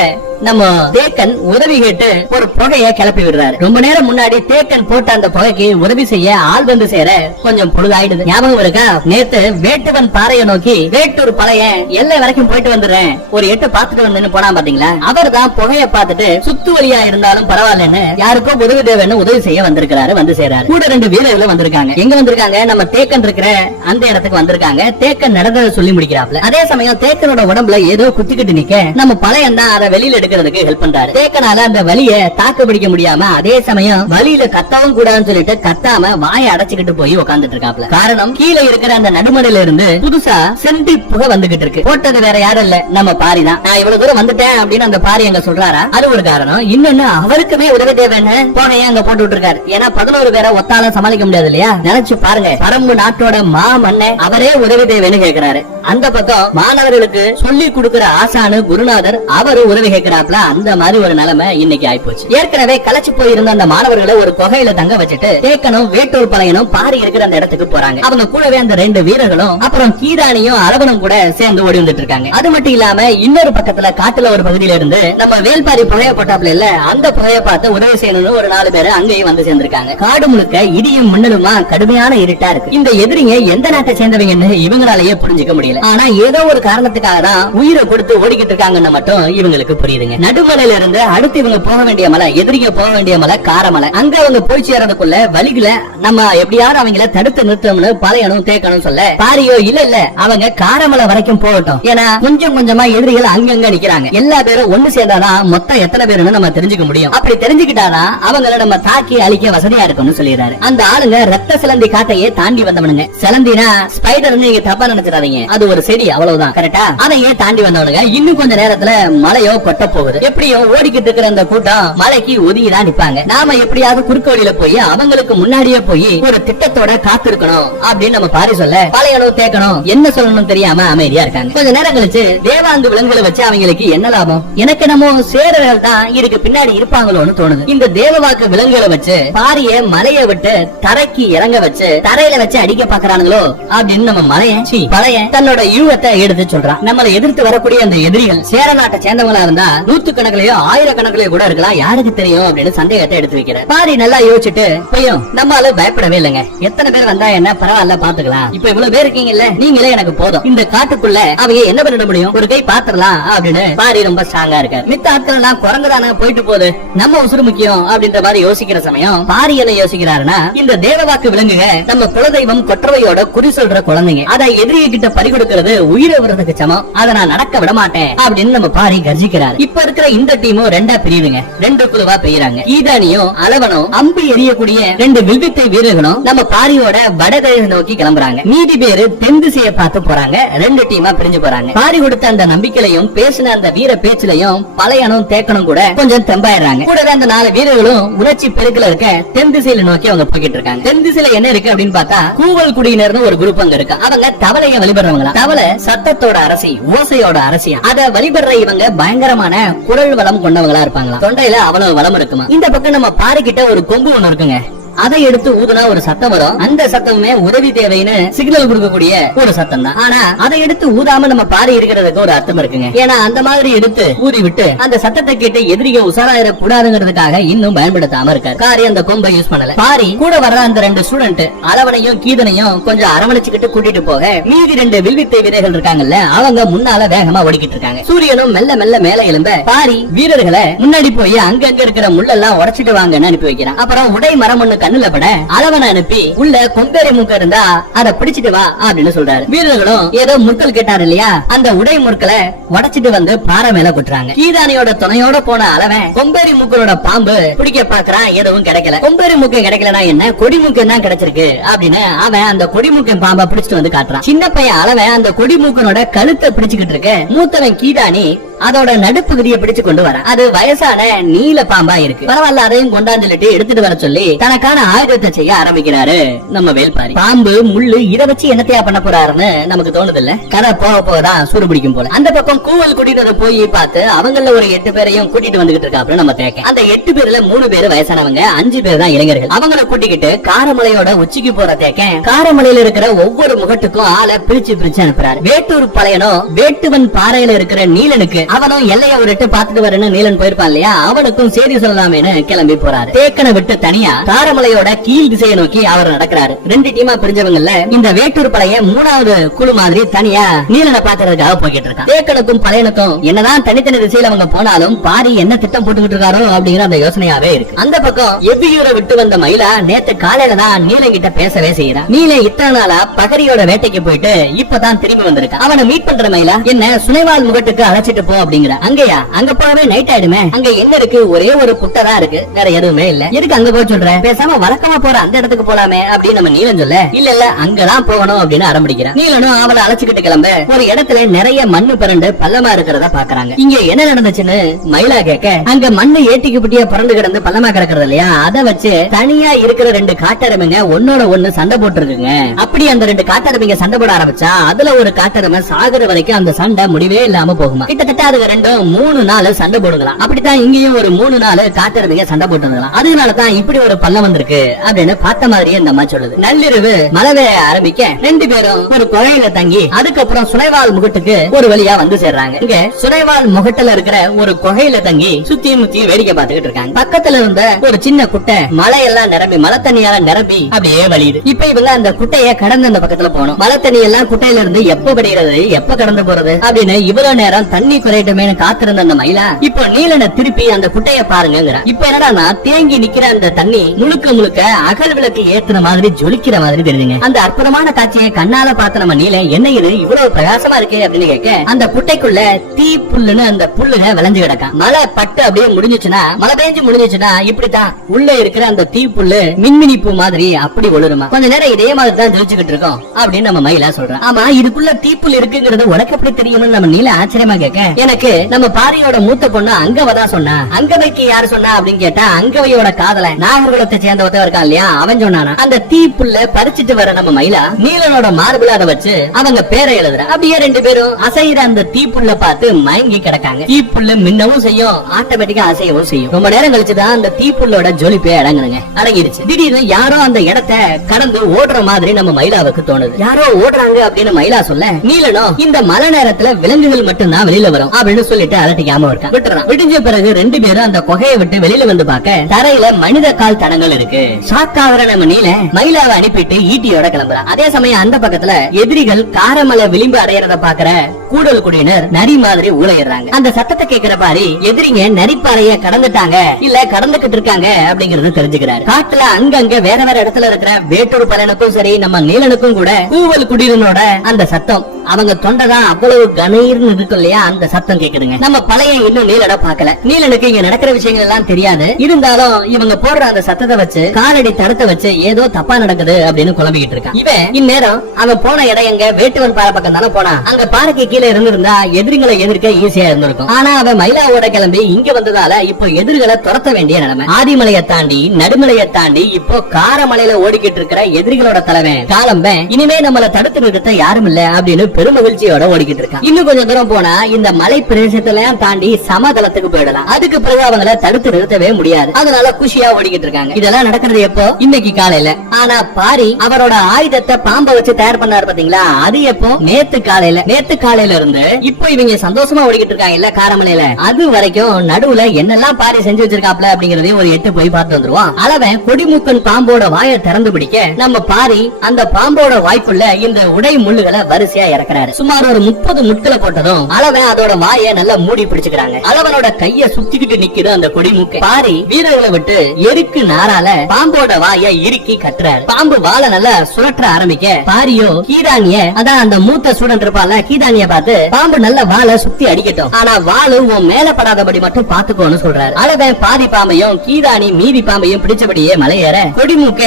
நம்ம தேக்கன் உதவி கேட்டு ஒரு புகைய கிளப்பி விடுறாரு. ரொம்ப நேரம் முன்னாடி தேக்கன் போட்ட அந்த புகைக்கு உதவி செய்ய ஆள் வந்து சேர கொஞ்சம் பொழுதாயிடுது. ஞாபகம் இருக்கா? நேத்து வேட்டுவன் பாறையை நோக்கி வேட்டூர் பழைய எல்லை வரைக்கும் போயிட்டு வந்துடுறேன். ஒரு எட்டு பாத்துட்டு வந்து போனா பாத்தீங்களா? அவர் தான் புகைய பார்த்துட்டு சுத்து வழியா இருந்தாலும் பரவாயில்லன்னு யாருக்கோ உதவி தேவைன்னு உதவி செய்ய வந்திருக்கிறாரு வந்து சேராரு. கூட ரெண்டு வீரர்களும் வந்திருக்காங்க. எங்க வந்திருக்காங்க? நம்ம தேக்கன் இருக்கிற அந்த இடத்துக்கு வந்திருக்காங்க. தேக்கன் நடந்ததை சொல்லி முடிக்கிறாப்ல அதே சமயம் தேக்கனோட உடம்புல ஏதோ குத்திக்கிட்டு நிக்க. நம்ம பழையன் தான் அதை வெளியில எடுக்கிறதுக்கு ஹெல்ப் பண்றாரு. தேக்கனால அந்த வலிய தாக்கு பிடிக்க முடியாம அதே சமயம் வலியில கத்தவும் கூடாதுன்னு சொல்லிட்டு கத்தாம வாயை அடைச்சுக்கிட்டு போய் உட்காந்துட்டு இருக்காப்ல. காரணம் கீழே இருக்கிற அந்த நடுமடையில இருந்து புதுசா சென்டி புகை வந்துகிட்டு இருக்கு. போட்டது வேற யாரும் இல்ல. நம்ம பாரி தான். நான் இவ்வளவு தூரம் வந்துட்டேன் அப்படின்னு அந்த பாரி அங்க சொல்றாரா? அது ஒரு காரணம். இன்னொன்னு அவருக்குமே உதவி தேவைன்னு புகைய அங்க போட்டு விட்டுருக்காரு. ஏன்னா பதினோரு பேரை ஒத்தால சமாளிக்க முடியாது இல்லையா? நினைச்சு பாருங்க. பரம்பு நாட்டோட மா மன்னன் அவரே உதவி தேவைன்னு கேக்குறாரு. அந்த பக்கம் மாணவர்களுக்கு சொல்லி கொடுக்கிற ஆசானு குருநாதர் அவரு உதவி கேட்கிறாப்ல அந்த மாதிரி ஒரு நிலைமை இன்னைக்கு ஆயிப்போச்சு. ஏற்கனவே கலைச்சு போயிருந்த அந்த மாணவர்களை ஒரு குகையில தங்க வச்சுட்டு தேக்கனும் வேட்டூர் பழையனும் பாரி இருக்கிற அந்த இடத்துக்கு போறாங்க. அவங்க கூடவே அந்த ரெண்டு வீரர்களும் அப்புறம் கீராணியும் அரவனும் கூட சேர்ந்து ஓடி வந்துட்டு இருக்காங்க. அது மட்டும் இல்லாம இன்னொரு பக்கத்துல காட்டுல ஒரு பகுதியில இருந்து நம்ம வேல்பாரி புகைய போட்டாப்ல இல்ல அந்த புகைய பார்த்து உதவி செய்யணும்னு ஒரு நாலு பேரு அங்கேயும் வந்து சேர்ந்திருக்காங்க. காடு முழுக்க இடியும் மின்னலுமா கடுமையான இருட்டா இருக்கு. இந்த எதிரிங்க எந்த நாட்டை சேர்ந்தவங்கன்னு இவங்களாலேயே புரிஞ்சுக்க முடியல. ஆனா ஏதோ ஒரு காரணத்துக்காக தான் உயிரை கொடுத்து ஓடிக்கிட்டு இருக்காங்கன்னு மட்டும் இவங்களுக்கு புரியுது. போயிருவீங்க நடுமலையில இருந்து அடுத்து இவங்க போக வேண்டிய மலை எதிரிங்க போக வேண்டிய மலை காரமலை. அங்க அவங்க போய் சேர்றதுக்குள்ள வழிகளை நம்ம எப்படியாவது அவங்கள தடுத்து நிறுத்தணும்னு பழையணும் தேக்கணும் சொல்ல. பாரியோ இல்ல இல்ல. அவங்க காரமலை வரைக்கும் போகட்டும். ஏன்னா கொஞ்சம் கொஞ்சமா எதிரிகள் அங்கங்க நிக்கிறாங்க. எல்லா பேரும் ஒண்ணு சேர்ந்தாதான் மொத்தம் எத்தனை பேருன்னு நம்ம தெரிஞ்சுக்க முடியும். அப்படி தெரிஞ்சுக்கிட்டாதான் அவங்கள நம்ம தாக்கி அழிக்க வசதியா இருக்கும்னு சொல்லிடுறாரு. அந்த ஆளுங்க ரத்த சிலந்தி காட்டையே தாண்டி வந்தவனுங்க. சிலந்தினா ஸ்பைடர் நீங்க தப்பா நினைச்சிடாதீங்க. அது ஒரு செடி அவ்வளவுதான் கரெக்டா அதையே தாண்டி வந்தவனுங்க. இன்னும் கொஞ்ச நேரத்துல மலையோ கொட்ட போகுது. எப்படியும் ஓடிக்கிட்டு இருக்கிற அந்த கூட்டம் மலைக்கு ஒதுங்கிதான் நிப்பாங்க. நாம எப்படியாவது குறுக்கு வழியில போய் அவங்களுக்கு முன்னாடியே போய் ஒரு திட்டத்தோட காத்திருக்கணும் அப்படின்னு நம்ம பாரி சொல்ல பழையளவு தேக்கணும் என்ன சொல்லணும் தெரியாம அமைதியா இருக்காங்க. கொஞ்ச நேரம் கழிச்சு தேவாந்து விலங்குகளை வச்சு அவங்களுக்கு என்ன லாபம்? எனக்கு என்னமோ சேரர்கள் தான் இதுக்கு பின்னாடி இருப்பாங்களோன்னு தோணுது. இந்த தேவவாக்கு விலங்குகளை வச்சு பாரிய மலைய விட்டு தரைக்கு இறங்க வச்சு தரையில வச்சு அடிக்க பாக்குறானுங்களோ அப்படின்னு நம்ம மலையன் பழைய தன்னோட யூகத்தை எடுத்து சொல்றான். நம்மளை எதிர்த்து வரக்கூடிய அந்த எதிரிகள் சேர நாட்டை சேர்ந்தவங்களா இருந்தா நூத்து கணக்குலயோ ஆயிரக்கணக்கிலயோ கூட இருக்கலாம். யாருக்கு தெரியும் அப்படின்னு சந்தேகத்தை எடுத்து வைக்கிறேன் பாரி நல்லா யோசிச்சுட்டு பையன் நம்மளால பயப்படவே இல்லைங்க. எத்தனை பேர் வந்தா என்ன? பரவாயில்ல பாத்துக்கலாம் இப்ப இவ்வளவு பேர் இருக்கீங்கல்ல நீங்களே எனக்கு போதும். இந்த காட்டுக்குள்ள அவங்க என்ன பண்ணிட முடியும்? ஒரு கை பாத்துரலாம் அப்படின்னு பாரி ரொம்ப ஸ்ட்ராங்கா இருக்காரு. மித்த ஆட்கள் எல்லாம் குரங்குதானே? போயிட்டு போகுது. நம்ம உசுறு முக்கியம் அப்படின்ற மாதிரி யோசிக்கிற சமயம் பாரி என்ன யோசிக்கிறாருன்னா இந்த தேவவாக்கு விலங்குங்க நம்ம குலதெய்வம் கொற்றவையோட குறி சொல்ற குழந்தைங்க. அதை எதிரிய கிட்ட பறி கொடுக்கறது உயிரை விடுறதுக்கு சமம். அதை நான் நடக்க விட மாட்டேன் அப்படின்னு நம்ம பாரி கர்ஜிக்கிறாரு. இப்ப இருக்கிற இந்த டீமும் ரெண்டா பிரிவுங்க ரெண்டு குழுவா பெய்யறாங்க ஈதானியும் அலவனும் அம்பு எரியக்கூடிய ரெண்டு வில்வித்தை வீரர்களும் நம்ம பாரியோட வடகிழக்கு நோக்கி கிளம்புறாங்க. மீதி பேரு தென் திசையை பார்த்து போறாங்க. ரெண்டு டீமா பிரிஞ்சு போறாங்க. பாரி கொடுத்த அந்த நம்பிக்கையிலையும் பேசின அந்த வீர பேச்சிலையும் பழையனும் தேக்கனும் கூட கொஞ்சம் தெம்பாயிடுறாங்க. கூடவே அந்த நாலு வீரர்களும் உணர்ச்சி பெருக்கில இருக்க தென் திசையில நோக்கி அவங்க போய்கிட்டு இருக்காங்க. தென் திசையில என்ன இருக்கு அப்படின்னு பார்த்தா கூவல் குடியினர்னு ஒரு குரூப் அங்க இருக்கு. அவங்க தவளையை வழிபடுறவங்களா? தவளை சத்தத்தோட அரசி ஓசையோட அரசியா? அதை வழிபடுற இவங்க பயங்கரமான குரல் வளம் கொண்டவங்களா இருப்பாங்களா? தொண்டையில அவ்வளவு வளம் இருக்குமா? இந்த பக்கம் நம்ம பாருகிட்ட ஒரு கொம்பு ஒண்ணு இருக்குங்க. அதை எடுத்து ஊதுனா ஒரு சத்தம் வரும். அந்த சத்தமுமே உதவி தேவைன்னு சிக்னல் கொடுக்கக்கூடிய ஒரு சத்தம் தான் ஆனா அதை எடுத்து ஊதாம நம்ம பாரி இருக்கிறதுக்கு ஒரு அர்த்தம் இருக்குங்க. ஏன்னா அந்த மாதிரி எடுத்து ஊதி விட்டு அந்த சத்தத்தை கேட்டு எதிரிக உசாராயிர கூடாதுங்கிறதுக்காக இன்னும் பயன்படுத்தாம இருக்காரு. காரி அந்த கொம்பை யூஸ் பண்ணல. பாரி கூட வர்ற அந்த ரெண்டு ஸ்டூடெண்ட் அளவனையும் கீதனையும் கொஞ்சம் அரவணைச்சுக்கிட்டு கூட்டிட்டு போக மீதி ரெண்டு வில்வித்தை வீரர்கள் இருக்காங்கல்ல அவங்க முன்னால வேகமா ஓடிக்கிட்டு இருக்காங்க. சூரியனும் மெல்ல மெல்ல மேல எழும்ப பாரி வீரர்களை முன்னாடி போய் அங்கங்க இருக்கிற முள்ளெல்லாம் உடச்சிட்டு வாங்கன்னு அனுப்பி வைக்கிறான். அப்புறம் உடை மரம் ஒண்ணு கண்ணுல பட அளவனை அனுப்பி உள்ள கொம்பேரி மூக்க இருந்தா அத பிடிச்சிட்டு வா அப்படின்னு சொல்றாரு. வீரர்களும் ஏதோ முற்கள் கேட்டாரு இல்லையா? அந்த உடை முற்களை உடைச்சிட்டு வந்து பாறை மேல கொட்டுறாங்க. கீதானியோட துணையோட போன அளவன் கொம்பேரி மூக்கரோட பாம்பு பிடிக்க பாக்குறான் எதுவும் கிடைக்கல. கொம்பேரி மூக்கு கிடைக்கலனா என்ன? கொடி மூக்கு தான் கிடைச்சிருக்கு அப்படின்னு அவன் அந்த கொடிமூக்கம் பாம்பை பிடிச்சிட்டு வந்து காட்டுறான். சின்ன பையன் அளவன் அந்த கொடி மூக்கனோட கழுத்தை பிடிச்சுக்கிட்டு இருக்கு மூத்தவன் கீதானி அதோட நடுப்பகுதியை பிடிச்சு கொண்டு வரான். அது வயசான நீல பாம்பா இருக்கு. பரவாயில்ல அதையும் கொண்டாந்து சொல்லிட்டு எடுத்துட்டு வர சொல்லி தனக்கான ஆயுதத்தை செய்ய ஆரம்பிக்கிறாரு நம்ம வேல்பாரி. பாம்பு முள்ளு இத வச்சு என்னத்தையா பண்ண போறாருன்னு நமக்கு தோணுது இல்ல கதை போக போகதான் சூடு பிடிக்கும் போல. அந்த பக்கம் கூவல் கூட்டிட்டு போய் பார்த்து அவங்கள ஒரு எட்டு பேரையும் கூட்டிட்டு வந்துகிட்டு இருக்காப்புல நம்ம தேக்க. அந்த எட்டு பேர்ல மூணு பேர் வயசானவங்க அஞ்சு பேர் தான் இளைஞர்கள். அவங்கள கூட்டிக்கிட்டு காரமலையோட உச்சிக்கு போற தேக்க காரமலையில இருக்கிற ஒவ்வொரு முகட்டுக்கும் ஆளை பிரிச்சு பிரிச்சு அனுப்புறாரு. வேட்டூர் பழையனும் வேட்டுவன் பாறையில இருக்கிற நீலனுக்கு அவனும் எல்லைய ஒரு எட்டு பாத்துட்டு வரேன்னு நீலன் போயிருப்பான் இல்லையா? அவனுக்கும் செய்தி சொல்லலாமேனு கிளம்பி போறாரு. தேக்கனை விட்டு தனியா தாரமலையோட கீழ் திசையை நோக்கி அவர் நடக்கிறாரு. ரெண்டு டீமா பிரிஞ்சவங்கல்ல இந்த வேட்டூர் பழைய மூணாவது குழு மாதிரி தனியா நீலனை பாக்குறதுக்காக போய்கிட்டு இருக்கான். தேக்கனுக்கும் பழையனுக்கும் என்னதான் தனித்தனி திசையில அவங்க போனாலும் பாரி என்ன திட்டம் போட்டுக்கிட்டு இருக்காரோ அப்படிங்கிற அந்த யோசனையாவே இருக்கு. அந்த பக்கம் எவ்வியூரை விட்டு வந்த மயிலா நேத்து காலையில தான் நீலன் கிட்ட பேசவே செய்யறான் நீலன் இத்தனை நாளா பகரியோட வேட்டைக்கு போயிட்டு இப்பதான் திரும்பி வந்திருக்கான் அவனை மீட் பண்ற மயிலா என்ன சுனைவால் முகட்டுக்கு அழைச்சிட்டு போ அப்படிங்கிற. அங்கயா? அங்க போகவே நைட் ஆயிடுமே. அங்க என்ன இருக்கு? ஒரே ஒரு புட்டை தான் இருக்கு. வேற எதுவுமே இல்ல. எதுக்கு அங்க போக சொல்ற? பேசாம வழக்கமா போற அந்த இடத்துக்கு போலாமே அப்படின்னு நம்ம நீலன் சொல்ல. இல்ல இல்ல அங்கதான் போகணும் அப்படின்னு ஆரம்பிக்கிறான் நீலனும் அவளை அழைச்சுக்கிட்டு கிளம்ப ஒரு இடத்துல நிறைய மண்ணு பிறண்டு பள்ளமா இருக்கிறத பாக்குறாங்க. இங்க என்ன நடந்துச்சுன்னு மயிலா கேட்க அங்க மண்ணு ஏட்டிக்கு புட்டியா பறந்து கிடந்து பள்ளமா கிடக்குறது இல்லையா? அதை வச்சு தனியா இருக்கிற ரெண்டு காட்டெருமைங்க ஒன்னோட ஒண்ணு சண்டை போட்டுருக்குங்க. அப்படி அந்த ரெண்டு காட்டெருமைங்க சண்டை போட ஆரம்பிச்சா அதுல ஒரு காட்டெருமை சாகுற வரைக்கும் அந்த சண்டை முடிவே இல்லாம போகுமா? கிட்டத்தட்ட ரெண்டாவது ரெண்டும் மூணு நாள் சண்டை போடுங்களாம் அப்படித்தான் இங்கேயும் ஒரு மூணு நாள் காட்டெருமைங்க சண்டை போட்டுருக்கலாம் அதனாலதான் இப்படி ஒரு பள்ளம் வந்திருக்கு அப்படின்னு பார்த்த மாதிரியே இந்த அம்மா சொல்லுது. நள்ளிரவு மழை ஆரம்பிக்க ரெண்டு பேரும் ஒரு குழையில தங்கி அதுக்கப்புறம் சுனைவால் முகட்டுக்கு ஒரு வழியா வந்து சேர்றாங்க. இங்க சுனைவால் முகட்டுல இருக்கிற ஒரு குகையில தங்கி சுத்தி முத்தி வேடிக்கை பார்த்துக்கிட்டு இருக்காங்க. பக்கத்துல இருந்த ஒரு சின்ன குட்டை மழையெல்லாம் நிரம்பி மழை தண்ணியால நிரம்பி அப்படியே வழியுது. இப்ப இவங்க அந்த குட்டைய கடந்து அந்த பக்கத்துல போகணும். மழை தண்ணி எல்லாம் குட்டையில இருந்து எப்ப வடிகிறது எப்ப கடந்து போறது அப்படின்னு இவ்வளவு நேரம் தண்ணி குறையட்டுமேனு காத்திருந்த அந்த மயிலா? இப்போ நீலனை திருப்பி அந்த குட்டைய பாருங்கிற இப்ப என்னடா தேங்கி நிக்கிற அந்த தண்ணி முழுக்க முழுக்க அகல் விளக்கு ஏத்துன மாதிரி ஜொலிக்கிற மாதிரி தெரியுதுங்க. அந்த அற்புதமான காட்சியை கண்ணால பார்த்த நம்ம நீல என்ன இது இவ்வளவு பிரகாசமா இருக்கு அப்படின்னு கேட்க அந்த குட்டைக்குள்ள தீ புல்லுன்னு அந்த புல்லுங்க விளைஞ்சு கிடக்கும் மழை பட்டு அப்படியே முடிஞ்சுச்சுன்னா மழை பெஞ்சு முடிஞ்சுச்சுன்னா இப்படித்தான் உள்ள இருக்கிற அந்த தீ புல்லு மின்மினி பூ மாதிரி அப்படி ஒளிருமா கொஞ்ச நேரம் இதே மாதிரி தான் ஜொலிச்சுக்கிட்டு இருக்கோம் அப்படின்னு நம்ம மயிலா சொல்றோம் ஆமா இதுக்குள்ள தீப்புல் இருக்குங்கிறது உனக்கு எப்படி தெரியும்னு நம்ம நீல ஆச்சரியமா கேட்க எனக்கு நம்ம பாரியோட மூத்த பொண்ணு அங்கவ தான் சொன்னா. அங்கவைக்கு யாரு சொன்னா அப்படின்னு கேட்டா அங்கவையோட காதல நாகர்குலத்தை சேர்ந்த ஒருத்தன் இருக்கான் இல்லையா? அவன் சொன்னானா அந்த தீப்புல்ல பறிச்சிட்டு வர நம்ம மயிலா நீலனோட மார்பிள் அதை வச்சு அவங்க பேரை எழுதுற. அப்படியே ரெண்டு பேரும் அசைகிற அந்த தீப்புல்ல பார்த்து மயங்கி கிடக்காங்க. தீப்புல்லு மின்னவும் செய்யும் ஆட்டோமேட்டிக்கா அசையவும் செய்யும். ரொம்ப நேரம் கழிச்சுதான் அந்த தீப்புல்லோட ஜொலிப்பே அடங்குதுங்க. அடங்கிடுச்சு. திடீர்னு யாரோ அந்த இடத்தை கடந்து ஓடுற மாதிரி நம்ம மயிலாவுக்கு தோணுது. யாரோ ஓடுறாங்க அப்படின்னு மயிலா சொல்ல நீலனோ இந்த மழை நேரத்துல விலங்குகள் மட்டும்தான் வெளியில வரும். அப்படின்னு சொல்லிட்டு அலட்டிக்காம இருக்கான் விட்டுறான். விடிஞ்ச பிறகு ரெண்டு பேரும் அந்த குகையை விட்டு வெளியில வந்து பார்க்க தரையில மனித கால் தடங்கள் இருக்கு. ஷாக்காவர நம்ம நீல மயிலாவை அனுப்பிட்டு ஈட்டியோட கிளம்புறான். அதே சமயம் அந்த பக்கத்துல எதிரிகள் காரமலை விளிம்பு அடையறத பாக்குற கூடல் குடியினர் நரி மாதிரி ஊழையிடுறாங்க அந்த சத்தத்தை கேட்கிற மாதிரி எதிரிங்க நரிப்பாறைய கடந்துட்டாங்க. இல்ல கடந்துகிட்டு இருக்காங்க. அப்படிங்கறது தெரிஞ்சுக்கிறாரு. காட்டுல அங்கங்க வேற வேற இடத்துல இருக்கிற வேட்டூர் பலனுக்கும் சரி நம்ம நீலனுக்கும் கூட கூவல் குடியினோட அந்த சத்தம். அவங்க தொண்டை தான் அவ்வளவு கணீர்னு இருக்கும் இல்லையா அந்த சத்தம் கேக்குதுங்க. நம்ம பழைய இன்னும் நீலட பாக்கல நீலனுக்கு இங்க நடக்கிற விஷயங்கள் எல்லாம் தெரியாது. இருந்தாலும் இவங்க போடுற அந்த சத்தத்தை வச்சு காலடி தடத்தை வச்சு ஏதோ தப்பா நடக்குது அப்படின்னு குழம்பிக்கிட்டு இருக்கான். இவன் இந்நேரம் அவன் போன இடம் எங்க? வேட்டுவன் பாறை பக்கம் தானே போனான். அங்க பாறைக்கு கீழே இருந்திருந்தா எதிரிகளை எதிர்க்க ஈஸியா இருந்திருக்கும். ஆனா அவன் மயிலாவோட கிளம்பி இங்க வந்ததால இப்போ எதிர்களை துரத்த வேண்டிய நிலைமை. ஆதிமலையை தாண்டி நடுமலையை தாண்டி இப்போ காரமலையில ஓடிக்கிட்டு இருக்கிற எதிரிகளோட தலைவன் காலம்பன் இனிமே நம்மள தடுத்து நிறுத்த யாரும் இல்ல அப்படின்னு பெரும் மகிழ்ச்சியோட ஓடிக்கிட்டு இருக்கான். இன்னும் கொஞ்சம் தூரம் போனா இந்த மலை பிரதேசத்துல தாண்டி சமதளத்துக்கு போயிடலாம். அதுக்கு பிறகு அவங்கள தடுத்து நிறுத்தவே முடியாது. அதனால குஷியா ஓடிக்கிட்டு இருக்காங்க. இதெல்லாம் நடக்கிறது எப்போ? இன்னைக்கு காலையில. ஆனா பாரி அவரோட ஆயுதத்தை பாம்பை வச்சு தயார் பண்ணாரு பாத்தீங்களா? அது எப்போ? நேத்து காலையில. நேத்து காலையில இருந்து இப்போ இவங்க சந்தோஷமா ஓடிக்கிட்டு இருக்காங்க இல்ல காரமலையில. அது வரைக்கும் நடுவுல என்னெல்லாம் பாரி செஞ்சு வச்சிருக்காப்ல அப்படிங்கறதையும் ஒரு எட்டு போய் பார்த்து வந்துருவோம். அளவன் கொடிமூக்கன் பாம்போட வாயை திறந்து பிடிக்க நம்ம பாரி அந்த பாம்போட வாய்ப்புள்ள இந்த உடை முள்ளுகளை வரிசையா இறக்குறாரு. சுமார் ஒரு முப்பது முட்களை போட்டதும் அளவன் அதோட வாயை நல்லா மூடி பிடிச்சுக்கிறாங்க. அளவனோட கைய சுத்திக்கிட்டு நிக்குது அந்த கொடிமுக்கை. பாரி வீரர்களை விட்டு எருக்கு நாரால பாம்போட வாய இறுக்கி கட்டுறாரு. பாம்பு வாழை நல்லா சுழற்ற ஆரம்பிக்க பாரியோ கீதானிய அதான் அந்த மூத்த ஸ்டூடெண்ட் இருப்பால கீதானிய பார்த்து பாம்பு நல்ல வாழை சுத்தி அடிக்கட்டும். ஆனா வாழு உன் மேல படாதபடி மட்டும் பாத்துக்கோன்னு சொல்றாரு. அளவன் பாதி பாம்பையும் கீதானி மீதி பாம்பையும் பிடிச்சபடியே மலையேற கொடிமூக்க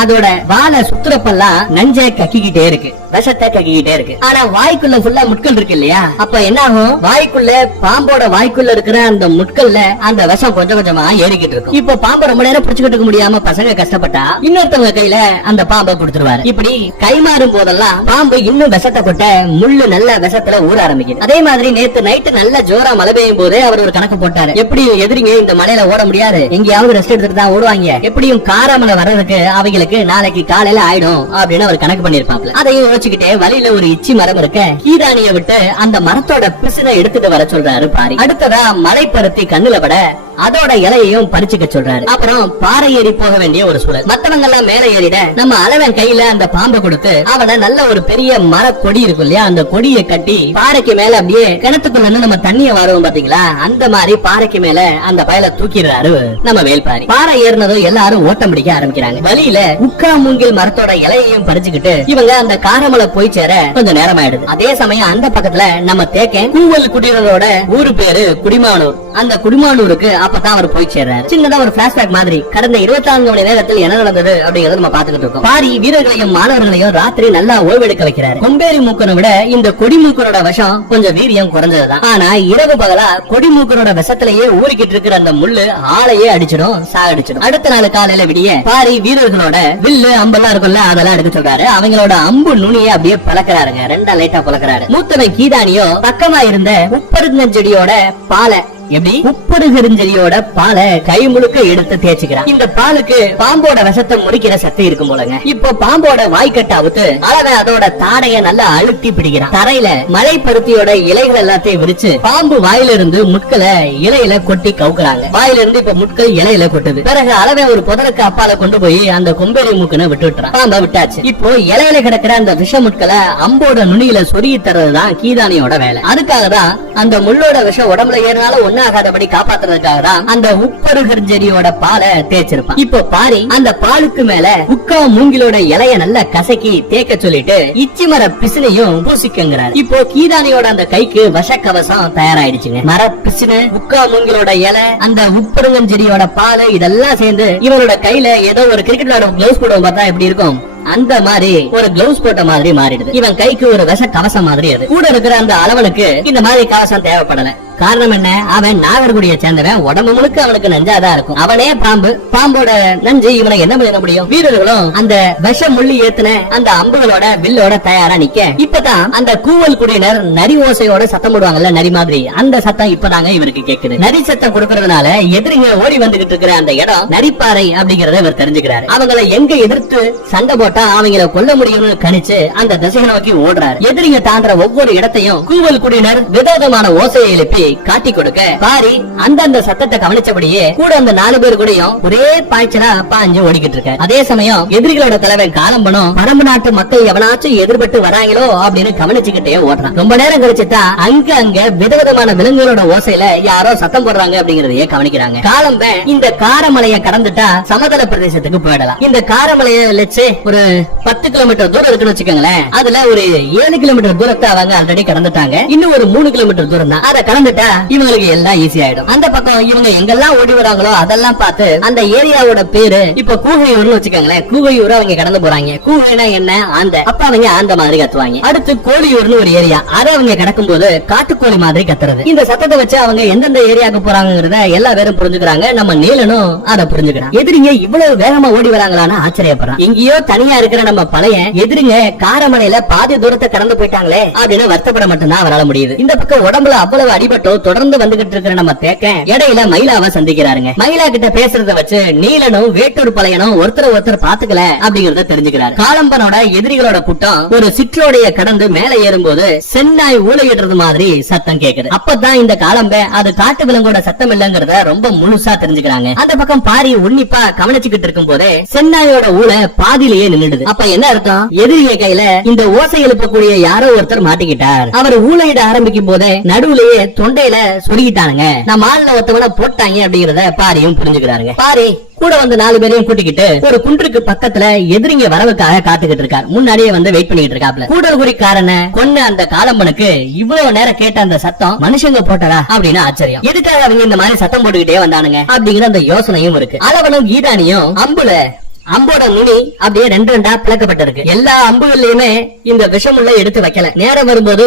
அதோட வாழை சுத்துறப்பெல்லாம் நஞ்ச கக்கிக்கிட்டே இருக்கு. விஷத்தை கக்கிக்கிட்டே இருக்கு. ஆனா வாய்க்குள்ள ஃபுல்லா முட்கள் இருக்கு இல்லையா? அப்ப என்ன ஆகும் வாய்க்குள்ள பாம்போட வாய்க்குள்ள இருக்கிற அந்த முட்கள்ல அந்த விஷம் கொஞ்சம் கொஞ்சமா ஏறிக்கிட்டு இருக்கும். இப்போ பாம்பை ரொம்ப நேரம் பிடிச்சுக்கிட்டு முடியாம பசங்க கஷ்டப்பட்டா இன்னொருத்தவங்க கையில அந்த பாம்பை கொடுத்துருவாரு. இப்படி கை மாறும் போதெல்லாம் பாம்பு இன்னும் விஷத்தை கொட்ட முள்ளு நல்ல விஷத்துல ஊற ஆரம்பிக்குது. அதே மாதிரி நேத்து நைட்டு நல்ல ஜோரா மழை பெய்யும் போது அவர் ஒரு கணக்கு போட்டாரு. எப்படி எதிரிங்க இந்த மலையில ஓட முடியாது. எங்கேயாவது ரெஸ்ட் எடுத்துட்டு தான் ஓடுவாங்க. எப்படியும் காராமலை வர்றதுக்கு அவங்களுக்கு நாளைக்கு காலையில ஆயிடும் அப்படின்னு அவர் கணக்கு பண்ணிருப்பாப்ல அதையும் யோசிச்சுக்கிட்டே வழியில ஒரு இச்சி மரம் இருக்க கீதானிய விட்டு அந்த மரத்தோட பிசுனை எடுத்துட்டு வர சொல்றாரு பாரி. அடுத்ததா மலை கண்ணுல பட அதோட இலையையும் பறிச்சுக்க சொல்றாரு. அப்புறம் பாறை ஏறி போக வேண்டிய ஒரு சூழல். மத்தவங்க எல்லாம் மேல ஏறிட நம்ம அளவன் கையில அந்த பாம்பை கொடுத்து அவனை நல்ல ஒரு பெரிய மர கொடி இருக்கும் இல்லையா அந்த கொடியை கட்டி பாறைக்கு மேல அப்படியே கிணத்துக்குள்ள நம்ம தண்ணிய வாருவோம் பாத்தீங்களா? அந்த மாதிரி பாறைக்கு மேல அந்த பயல தூக்கிடுறாரு நம்ம வேல்பாரி. பாறை ஏறினதும் எல்லாரும் ஓட்டம் பிடிக்க ஆரம்பிக்கிறாங்க. வழியில உக்கா மூங்கில் மரத்தோட இலையையும் பறிச்சுக்கிட்டு இவங்க அந்த காரமலை போய் சேர கொஞ்சம் நேரம் ஆயிடுது அதே சமயம் அந்த பக்கத்துல நம்ம தேக்க கூவல் குடியினரோட ஊரு பேரு குடிமானூர். அந்த குடிமானூருக்கு அப்பதான் அவர் போய் சேர்றாரு. சின்னதா ஒரு பிளாஷ்பேக் மாதிரி. கடந்த இருபத்தி நான்கு மணி நேரத்தில் என்ன நடந்தது அப்படிங்கறத நம்ம பாத்துக்கிட்டு இருக்கோம். பாரி வீரர்களையும் மாணவர்களையும் ராத்திரி நல்லா ஓய்வெடுக்க வைக்கிறாரு. கொம்பேரி மூக்கனை விட இந்த கொடிமூக்கனோட விஷம் கொஞ்சம் வீரியம் குறைஞ்சதுதான். ஆனா இரவு பகலா கொடிமூக்கனோட விஷத்திலேயே ஊறிக்கிட்டு இருக்கிற அந்த முள்ளு ஆளையே அடிச்சிடும் சாகடிச்சிடும். அடுத்த நாள் காலையில விடிய பாரி வீரர்களோட வில்லு அம்பெல்லாம் இருக்கும்ல அதெல்லாம் எடுக்க சொல்றாரு. அவங்களோட அம்பு நுனியை அப்படியே பழக்கிறாருங்க. ரெண்டா லைட்டா பழக்கிறாரு. மூத்தவன் கீதானியோ பக்கமா இருந்த உப்பருந்தஞ்செடியோட பாலை எப்படி? உப்பருகருஞ்செடியோட பாலை கை முழுக்க எடுத்து தேய்ச்சிக்கிறான். இந்த பாலுக்கு பாம்போட விஷத்தை முறிக்கிற சக்தி இருக்கும் போலங்க. இப்போ பாம்போட வாய்க்கட்டை அவுத்து அளவை அதோட தாடைய நல்லா அழுத்தி பிடிக்கிறான். தரையில மலை பருத்தியோட இலைகள் எல்லாத்தையும் விரிச்சு பாம்பு வாயில இருந்து முட்களை இலையில கொட்டி கவுக்குறாங்க. வாயில இருந்து இப்ப முட்கள் இலையில கொட்டுது. பிறகு அளவை ஒரு புதருக்கு அப்பால கொண்டு போய் அந்த கொம்பேரி மூக்குன விட்டு விட்டுறான் பாம்பை விட்டாச்சு. இப்போ இலையில கிடக்கிற அந்த விஷ முட்களை அம்போட நுனியில சொருகி தர்றதுதான் கீதானியோட வேலை. அதுக்காக தான் அந்த முள்ளோட விஷம் உடம்புல ஏறினாலும் ஒன்னாகாதபடி காப்பாத்துறதுக்காக தான் அந்த உப்பருகர் செடியோட பாலை தேய்ச்சிருப்பான். இப்போ பாரி அந்த பாலுக்கு மேல உக்கா மூங்கிலோட இலைய நல்லா கசக்கி தேக்க சொல்லிட்டு இச்சி மர பிசினையும் பூசிக்கங்கிறாரு. இப்போ கீதானியோட அந்த கைக்கு விஷக்கவசம் தயாராயிடுச்சுங்க. மர பிசினு உக்கா மூங்கிலோட இலை அந்த உப்பருங்கஞ்செடியோட பால் இதெல்லாம் சேர்ந்து இவனோட கையில ஏதோ ஒரு கிரிக்கெட் விளையாடும் கிளவுஸ் போடுவோம் பார்த்தா எப்படி இருக்கும்? அந்த மாதிரி ஒரு கிளவுஸ் போட்ட மாதிரி மாறிடுது. இவன் கைக்கு ஒரு விஷ கவசம் மாதிரி அது. கூட இருக்கிற அந்த அளவலுக்கு இந்த மாதிரி கவசம் தேவைப்படல. காரணம் என்ன? அவன் நாகர்குடிய சேர்ந்தவன். உடம்பு முழுக்க அவனுக்கு நஞ்சாதான் இருக்கும். அவனே பாம்பு. பாம்போட நஞ்சு இவனை என்ன பண்ண முடியும்? வீரர்களும் அந்த விஷ முள்ளி ஏத்துன அந்த அம்புகளோட வில்லோட தயாரா நிக்க. இப்பதான் அந்த கூவல் குடியினர் நரி ஓசையோட சத்தம் போடுவாங்கல்ல நரி மாதிரி. அந்த சத்தம் இப்பதாங்க இவருக்கு கேக்குது. நரி சத்தம் கொடுக்கறதுனால எதிரிங்க ஓடி வந்துகிட்டு இருக்கிற அந்த இடம் நரிப்பாறை அப்படிங்கறத இவர் தெரிஞ்சுக்கிறாரு. அவங்கள எங்க எதிர்த்து சண்டை போட்டா தான் அவங்கள கொல்ல முடியும்னு கணிச்சு அந்த திசை நோக்கி ஓடுறாரு. எதிரிங்க தாண்டுற ஒவ்வொரு இடத்தையும் கூவல் குடியினர் விதவிதமான ஓசையை எழுப்பி காட்டி கொடுக்க பாரி அந்தந்த சத்தத்தை கவனிச்சபடியே கூட அந்த நாலு பேர் கூடயும் ஒரே பாய்ச்சலா பாஞ்சு ஓடிக்கிட்டு இருக்க அதே சமயம் எதிரிகளோட தலைவன் காலம்பனும் பரம்பு நாட்டு மக்கள் எவனாச்சும் எதிர்பட்டு வராங்களோ அப்படின்னு கவனிச்சுக்கிட்டே ஓடுறான். ரொம்ப நேரம் கழிச்சு தான் அங்க அங்க விதவிதமான விலங்குகளோட ஓசையில யாரோ சத்தம் போடுறாங்க அப்படிங்கறதையே கவனிக்கிறாங்க. காலம்ப இந்த காரமலையை கடந்துட்டா சமதள பிரதேசத்துக்கு போயிடலாம். இந்த காரமலையை வச்சு ஒரு ஒரு பத்து கிலோமீட்டர் தூரம் இருக்குன்னு வச்சுக்கோங்களேன். அதுல ஒரு ஏழு கிலோமீட்டர் தூரத்தை அவங்க ஆல்ரெடி கடந்துட்டாங்க. இன்னும் ஒரு மூணு கிலோமீட்டர் தூரம் தான். அதை கடந்துட்டா இவங்களுக்கு எல்லாம் ஈஸி ஆயிடும். அந்த பக்கம் இவங்க எங்கெல்லாம் ஓடி வராங்களோ அதெல்லாம் பார்த்து அந்த ஏரியாவோட பேரு இப்ப கூகையூர்னு வச்சுக்கோங்களேன். கூகையூர் அவங்க கடந்து போறாங்க. கூகைனா என்ன? ஆந்த. அப்ப அவங்க ஆந்த மாதிரி கத்துவாங்க. அடுத்து கோழியூர்னு ஒரு ஏரியா. அதை அவங்க கிடக்கும் போது காட்டுக்கோழி மாதிரி கத்துறது. இந்த சத்தத்தை வச்சு அவங்க எந்தெந்த ஏரியாவுக்கு போறாங்கிறத எல்லா பேரும் புரிஞ்சுக்கிறாங்க. நம்ம நீலனும் அதை புரிஞ்சுக்கிறான். எதிரிங்க இவ்வளவு வேகமா ஓடி வராங்களான்னு ஆச்சரியப்படுறான். எங்கேயோ தனியா இருக்கிற நம்ம பழைய எதிரிங்க காரமலையில பாதி தூரத்தை கடந்து போயிட்டாங்களே அப்படின்னு வருத்தப்பட மட்டும்தான் அவரால் முடியுது. இந்த பக்கம் உடம்புல அவ்வளவு அடிபட்டோ தொடர்ந்து வந்துகிட்டு இருக்கிற நம்ம தேக்க இடையில மயிலாவை சந்திக்கிறாருங்க. மயிலா கிட்ட பேசுறத வச்சு நீலனும் வேட்டூர் பழையனும் ஒருத்தர் ஒருத்தர் பாத்துக்கல அப்படிங்கறத தெரிஞ்சுக்கிறாரு. காலம்பனோட எதிரிகளோட கூட்டம் ஒரு சிற்றோடைய கடந்து மேல ஏறும்போது சென்னாய் ஊழையிடுறது மாதிரி சத்தம் கேக்குது. அப்பதான் இந்த காலம்ப அது காட்டு விலங்கோட சத்தம் இல்லங்கறத ரொம்ப முழுசா தெரிஞ்சுக்கிறாங்க. அந்த பக்கம் பாரி உன்னிப்பா கவனிச்சுக்கிட்டு இருக்கும் போதே சென்னாயோட ஊழ பாதியிலேயே நின்னுடுது அப்ப என்ன அர்த்தம்? எதிரிய கையில இந்த ஓசை எழுப்பக்கூடிய யாரோ ஒருத்தர் மாட்டிக்கிட்டார். அவர் ஊழையிட ஆரம்பிக்கும் போதே நடுவுலயே தொண்டையில சொருகிட்டானுங்க. நம்ம ஆள்ல ஒருத்தவன போட்டாங்க அப்படிங்கறத பாரியும் புரிஞ்சுக்கிறாருங்க. பாரி கூட வந்து நாலு பேரையும் கூட்டிக்கிட்டு ஒரு குன்றுக்கு பக்கத்துல எதிரிங்க வரவுக்காக காத்துக்கிட்டு இருக்கார். முன்னாடியே வந்து வெயிட் பண்ணிட்டு இருக்காப்ல கூடல்குடிக்காரன கொன்ன அந்த காலம்பனுக்கு இவ்வளவு நேரம் கேட்ட அந்த சத்தம் மனுஷங்க போட்டதா அப்படின்னு ஆச்சரியம். எதுக்காக அவங்க இந்த மாதிரி சத்தம் போட்டுக்கிட்டே வந்தானுங்க? அப்படிங்கிற அந்த யோசனையும் இருக்கு. அளவனும் கீதானியும் அம்புல அம்போட நுனி அப்படியே ரெண்டு ரெண்டா பிளக்கப்பட்டிருக்கு. எல்லா அம்புகள்லயுமே இந்த விஷமுள்ள எடுத்து வைக்கல. நேரம் வரும்போது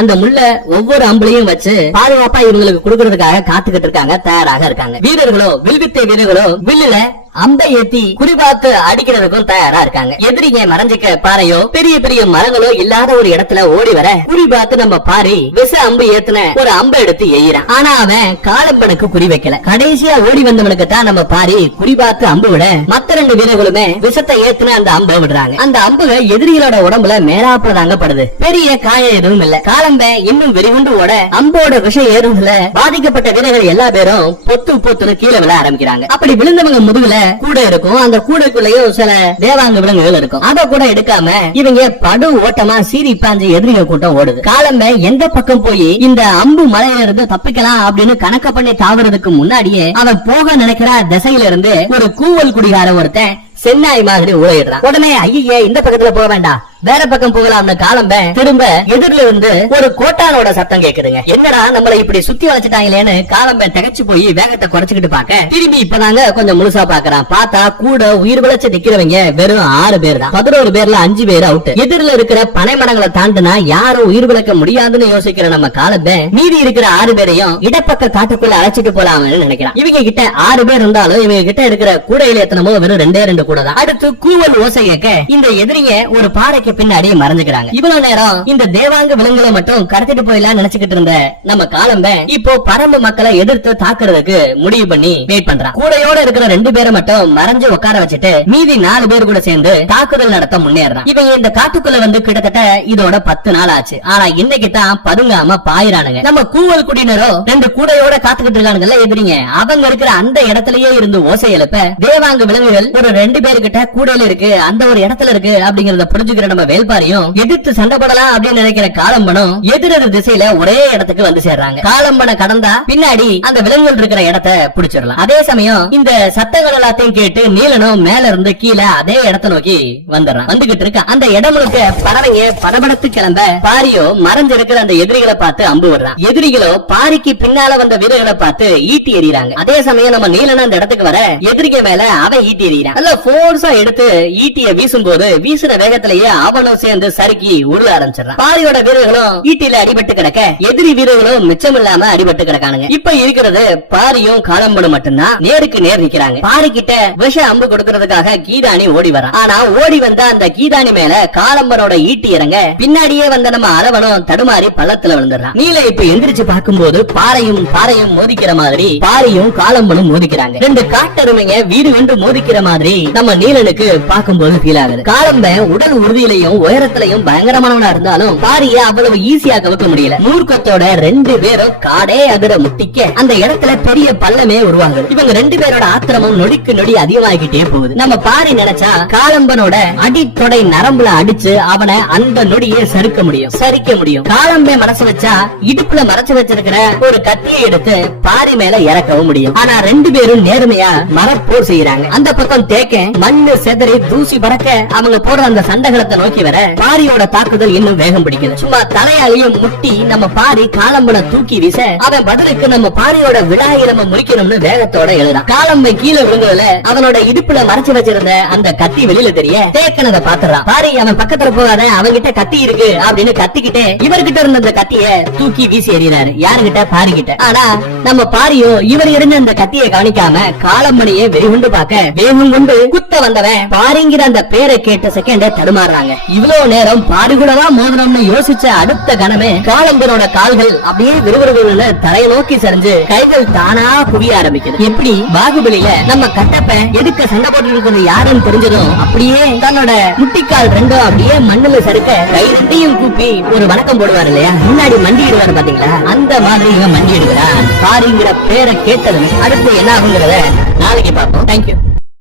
அந்த முள்ள ஒவ்வொரு அம்புலையும் வச்சு பாதுகாப்பா இவங்களுக்கு கொடுக்கறதுக்காக காத்துக்கிட்டு இருக்காங்க தயாராக இருக்காங்க. வீரர்களோ வில்வித்தை வீரர்களோ வில்லுல அம்பை ஏத்தி குறிபாத்து அடிக்கிறதுக்கும் தயாரா இருக்காங்க. எதிரிங்க மறைஞ்சிக்க பாறையோ பெரிய பெரிய மரங்களோ இல்லாத ஒரு இடத்துல ஓடி வர குறிபாத்து நம்ம பாரி விச அம்பு ஏத்துன ஒரு அம்பை எடுத்து எய்யறான். ஆனா அவன் காலம்பனுக்கு குறி வைக்கல. கடைசியா ஓடி வந்தவனுக்கு தான் நம்ம பாரி குறிபாத்து அம்பு விட மத்த ரெண்டு வீரர்களுமே விஷத்தை ஏத்துன அந்த அம்பை விடுறாங்க. அந்த அம்புக எதிரிகளோட உடம்புல மேலாப்புல தாங்கப்படுது பெரிய காயம் எதுவும் இல்ல. காலம்ப இன்னும் வெறிகுண்டு ஓட அம்போட விஷம் ஏறுதுல பாதிக்கப்பட்ட வீரர்கள் எல்லா பேரும் பொத்து பொத்துன்னு கீழே விழ ஆரம்பிக்கிறாங்க. அப்படி விழுந்தவங்க முதுகுல கூட இருக்கும். அந்த கூடைக்குள்ளேயும் சில தேவாங்க விலங்குகள் இருக்கும். அத கூட எடுக்காம இவங்க படு ஓட்டமா சீரி பாஞ்சு எதிரிக கூட்டம் ஓடுது. காலம்ப எந்த பக்கம் போய் இந்த அம்பு மலையில இருந்து தப்பிக்கலாம் அப்படின்னு கணக்க பண்ணி தாவறதுக்கு முன்னாடியே அவன் போக நினைக்கிற திசையில இருந்து ஒரு கூவல் குடிகார ஒருத்தன் சென்னாய் மாதிரி ஊழையிடுறான். உடனே ஐயே இந்த பக்கத்துல போக வேண்டாம். வேற பக்கம் போகலாம்னு காலம்ப திரும்ப எதிரில இருந்து ஒரு கோட்டானோட சத்தம் கேக்குதுங்க. என்னடா நம்மள இப்படி சுத்தி வச்சுட்டாங்களேன்னு காலம்ப திகச்சு போய் வேகத்தை குறைச்சுக்கிட்டு பாக்க திரும்பி இப்பதாங்க கொஞ்சம் முழுசா பாக்குறான் பார்த்தா கூட உயிர் விளைச்சு நிக்கிறவங்க வெறும் ஆறு பேர் தான் பதினோரு பேர்ல அஞ்சு பேர் அவுட் எதிரில இருக்கிற பனை மரங்களை தாண்டினா யாரும் உயிர் விளக்க முடியாதுன்னு யோசிக்கிற நம்ம காலம்ப மீதி இருக்கிற ஆறு பேரையும் இடப்பக்க காட்டுக்குள்ள அழைச்சிட்டு போலாம்னு நினைக்கிறான். இவங்க கிட்ட ஆறு பேர் இருந்தாலும் இவங்க கிட்ட இருக்கிற கூடையில எத்தனமோ வெறும் ரெண்டே ரெண்டு கூட தான் அடுத்து கூவல் ஓசை கேட்க இந்த எதிரிங்க ஒரு பாறைக்கு பின்னாடி மறைஞ்சுக்கிறாங்க. இவ்வளவு நேரம் இந்த தேவாங்க விலங்குகளை மட்டும் கடத்திட்டு போயிடலாம் நினைச்சுக்கிட்டு இருந்த நம்ம காலம்ப இப்போ பரம்பு மக்களை எதிர்த்து தாக்குறதுக்கு முடிவு பண்ணி வெயிட் பண்றான். கூடையோட இருக்கிற ரெண்டு பேரை மட்டும் மறைஞ்சு உட்கார வச்சுட்டு மீதி நாலு பேர் கூட சேர்ந்து தாக்குதல் நடத்த முன்னேறான் இவங்க இந்த காட்டுக்குள்ள வந்து கிட்டத்தட்ட இதோட பத்து நாள் ஆச்சு. ஆனா இன்னைக்கு தான் பதுங்காம பாயிரானுங்க நம்ம கூவல் குடியினரோ ரெண்டு கூடையோட காத்துக்கிட்டு இருக்கானுங்கல்ல எதிரிங்க. அவங்க இருக்கிற அந்த இடத்துலயே இருந்து ஓசை எழுப்ப தேவாங்க விலங்குகள் ஒரு ரெண்டு பேருக்கிட்ட கூடையில இருக்கு அந்த ஒரு இடத்துல இருக்கு அப்படிங்கறத புரிஞ்சுக்கிற நம்ம வேல்பாரியும் எதிர்த்து சண்டை போடலாம் அப்படின்னு நினைக்கிற காலம்பனும் எதிரெதிர் திசையில ஒரே இடத்துக்கு வந்து சேர்றாங்க. காலம்பனை கடந்தா பின்னாடி அந்த விலங்குகள் இருக்கிற இடத்த பிடிச்சிடலாம். அதே சமயம் இந்த சத்தங்கள் எல்லாத்தையும் கேட்டு நீலனும் மேல இருந்து கீழே அதே இடத்த நோக்கி வந்துடுறான். வந்துகிட்டு இருக்க அந்த இடம் முழுக்க பறவைங்க படபடத்து கிளம்ப பாரியோ மறைஞ்சிருக்கிற அந்த எதிரிகளை பார்த்து அம்பு விடுறான். எதிரிகளோ பாரிக்கு பின்னால வந்த வீரர்களை பார்த்து ஈட்டி எறிகிறாங்க. அதே சமயம் நம்ம நீலன் அந்த இடத்துக்கு வர எதிரிக மேல அவன் ஈட்டி எறிகிறான். நல்லா போர்ஸா எடுத்து ஈட்டிய வீசும் போது வீசுற வேகத்திலேயே அவனும் சேர்ந்து சறுக்கி உருள ஆரம்பிச்சிடறான். பாரியோட வீரர்களும் ஈட்டில அடிபட்டு கிடக்க எதிரி வீரர்களும் மிச்சம் இல்லாம அடிபட்டு கிடக்கானுங்க. இப்ப இருக்கிறது பாரியும் காலம்பனும் மட்டும்தான். நேருக்கு நேர் நிக்கிறாங்க. பாரி கிட்ட விஷ அம்பு கொடுக்கறதுக்காக கீதானி ஓடி வரான். ஆனா ஓடி வந்த அந்த கீதானி மேல காலம்பனோட ஈட்டி இறங்க பின்னாடியே வந்த நம்ம அளவனும் தடுமாறி பள்ளத்துல விழுந்துடுறான். நீல இப்ப எந்திரிச்சு பார்க்கும்போது பாறையும் பாறையும் மோதிக்கிற மாதிரி பாரியும் காலம்பனும் மோதிக்கிறாங்க. ரெண்டு காட்டெருமைங்க வீடு வென்று மோதிக்கிற மாதிரி நம்ம நீலனுக்கு பார்க்கும்போது ஃபீல் ஆகுது. காலம்ப உடல் உறுதியிலையும் உயரத்திலையும் பயங்கரமானவனா இருந்தாலும் பாரிய அவ்வளவு ஈஸியா கவுக்க முடியல. மூர்க்கத்தோட ரெண்டு பேரும் காடே அதிர முட்டிக்க அந்த இடத்துல பெரிய பள்ளமே உருவாகுது. இவங்க ரெண்டு பேரோட ஆத்திரமும் நொடிக்கு நொடி அதிகமாகிட்டே போகுது. நம்ம பாரி நினைச்சா காலம்பனோட அடித்தொடை நரம்புல அடிச்சு அவனை அந்த நொடியே சறுக்க முடியும் சரிக்க முடியும். காலம்பே மனசு வச்சா இடுப்புல மறைச்சு வச்சிருக்கிற ஒரு கத்தியை எடுத்து பாரி மேல இறக்கவும் முடியும். ஆனா ரெண்டு பேரும் நேர்மையா மரப்போர் செய்யறாங்க. அந்த பக்கம் தேக்க மண்ணு செதறி தூசி பறக்க அவங்க போடுற அந்த சண்டகலத்தை நோக்கி வர பாரியோட தாக்குதல் இன்னும் வேகம் பிடிக்குது சும்மா தலையாலையும் முட்டி நம்ம பாரி காலம்பனை தூக்கி வீச அவன் பதிலுக்கு நம்ம பாரியோட விழாயை நம்ம முடிக்கணும்னு வேகத்தோட எழுதான் காலம்பை கீழே விழுந்ததுல அவனோட இடுப்புல மறைச்சு வச்சிருந்த அந்த கத்தி வெளியில தெரிய தேக்கனத பாத்துறான் பாரி அவன் பக்கத்துல போகாத அவன்கிட்ட கத்தி இருக்கு அப்படின்னு கத்திக்கிட்டே இவர்கிட்ட இருந்த அந்த கத்திய தூக்கி வீசி எறிகிறாரு. யாருகிட்ட? பாரி கிட்ட ஆனா நம்ம பாரியோ இவர் இருந்த அந்த கத்தியை கவனிக்காம காலம்பனியை வெறிகுண்டு பார்க்க வேகம் கொண்டு குத்த வந்தவன் பாரிங்கிற அந்த பேரை கேட்ட செகண்டே தடுமாறுறாங்க. இவ்வளவு நேரம் பாரி கூட யோசிச்ச அடுத்த கணமே காலந்தனோட கால்கள் அப்படியே விறுவிறுவிறுன்னு தரையை நோக்கி சரிஞ்சு கைகள் தானா புரிய ஆரம்பிக்குது. எப்படி? பாகுபலியில நம்ம கட்டப்ப எதுக்க சண்டை போட்டு இருக்கிறது யாருன்னு தெரிஞ்சதும் அப்படியே தன்னோட முட்டிக்கால் ரெண்டும் அப்படியே மண்ணுல சறுக்க கை ரெண்டையும் கூப்பி ஒரு வணக்கம் போடுவார் இல்லையா? முன்னாடி மண்டிடுவாரு பாத்தீங்களா? அந்த மாதிரி இவன் மண்டி எடுக்கிறான் பேரை கேட்டதும் அடுத்து என்ன ஆகுங்கிறத நாளைக்கு பார்ப்போம். தேங்க்யூ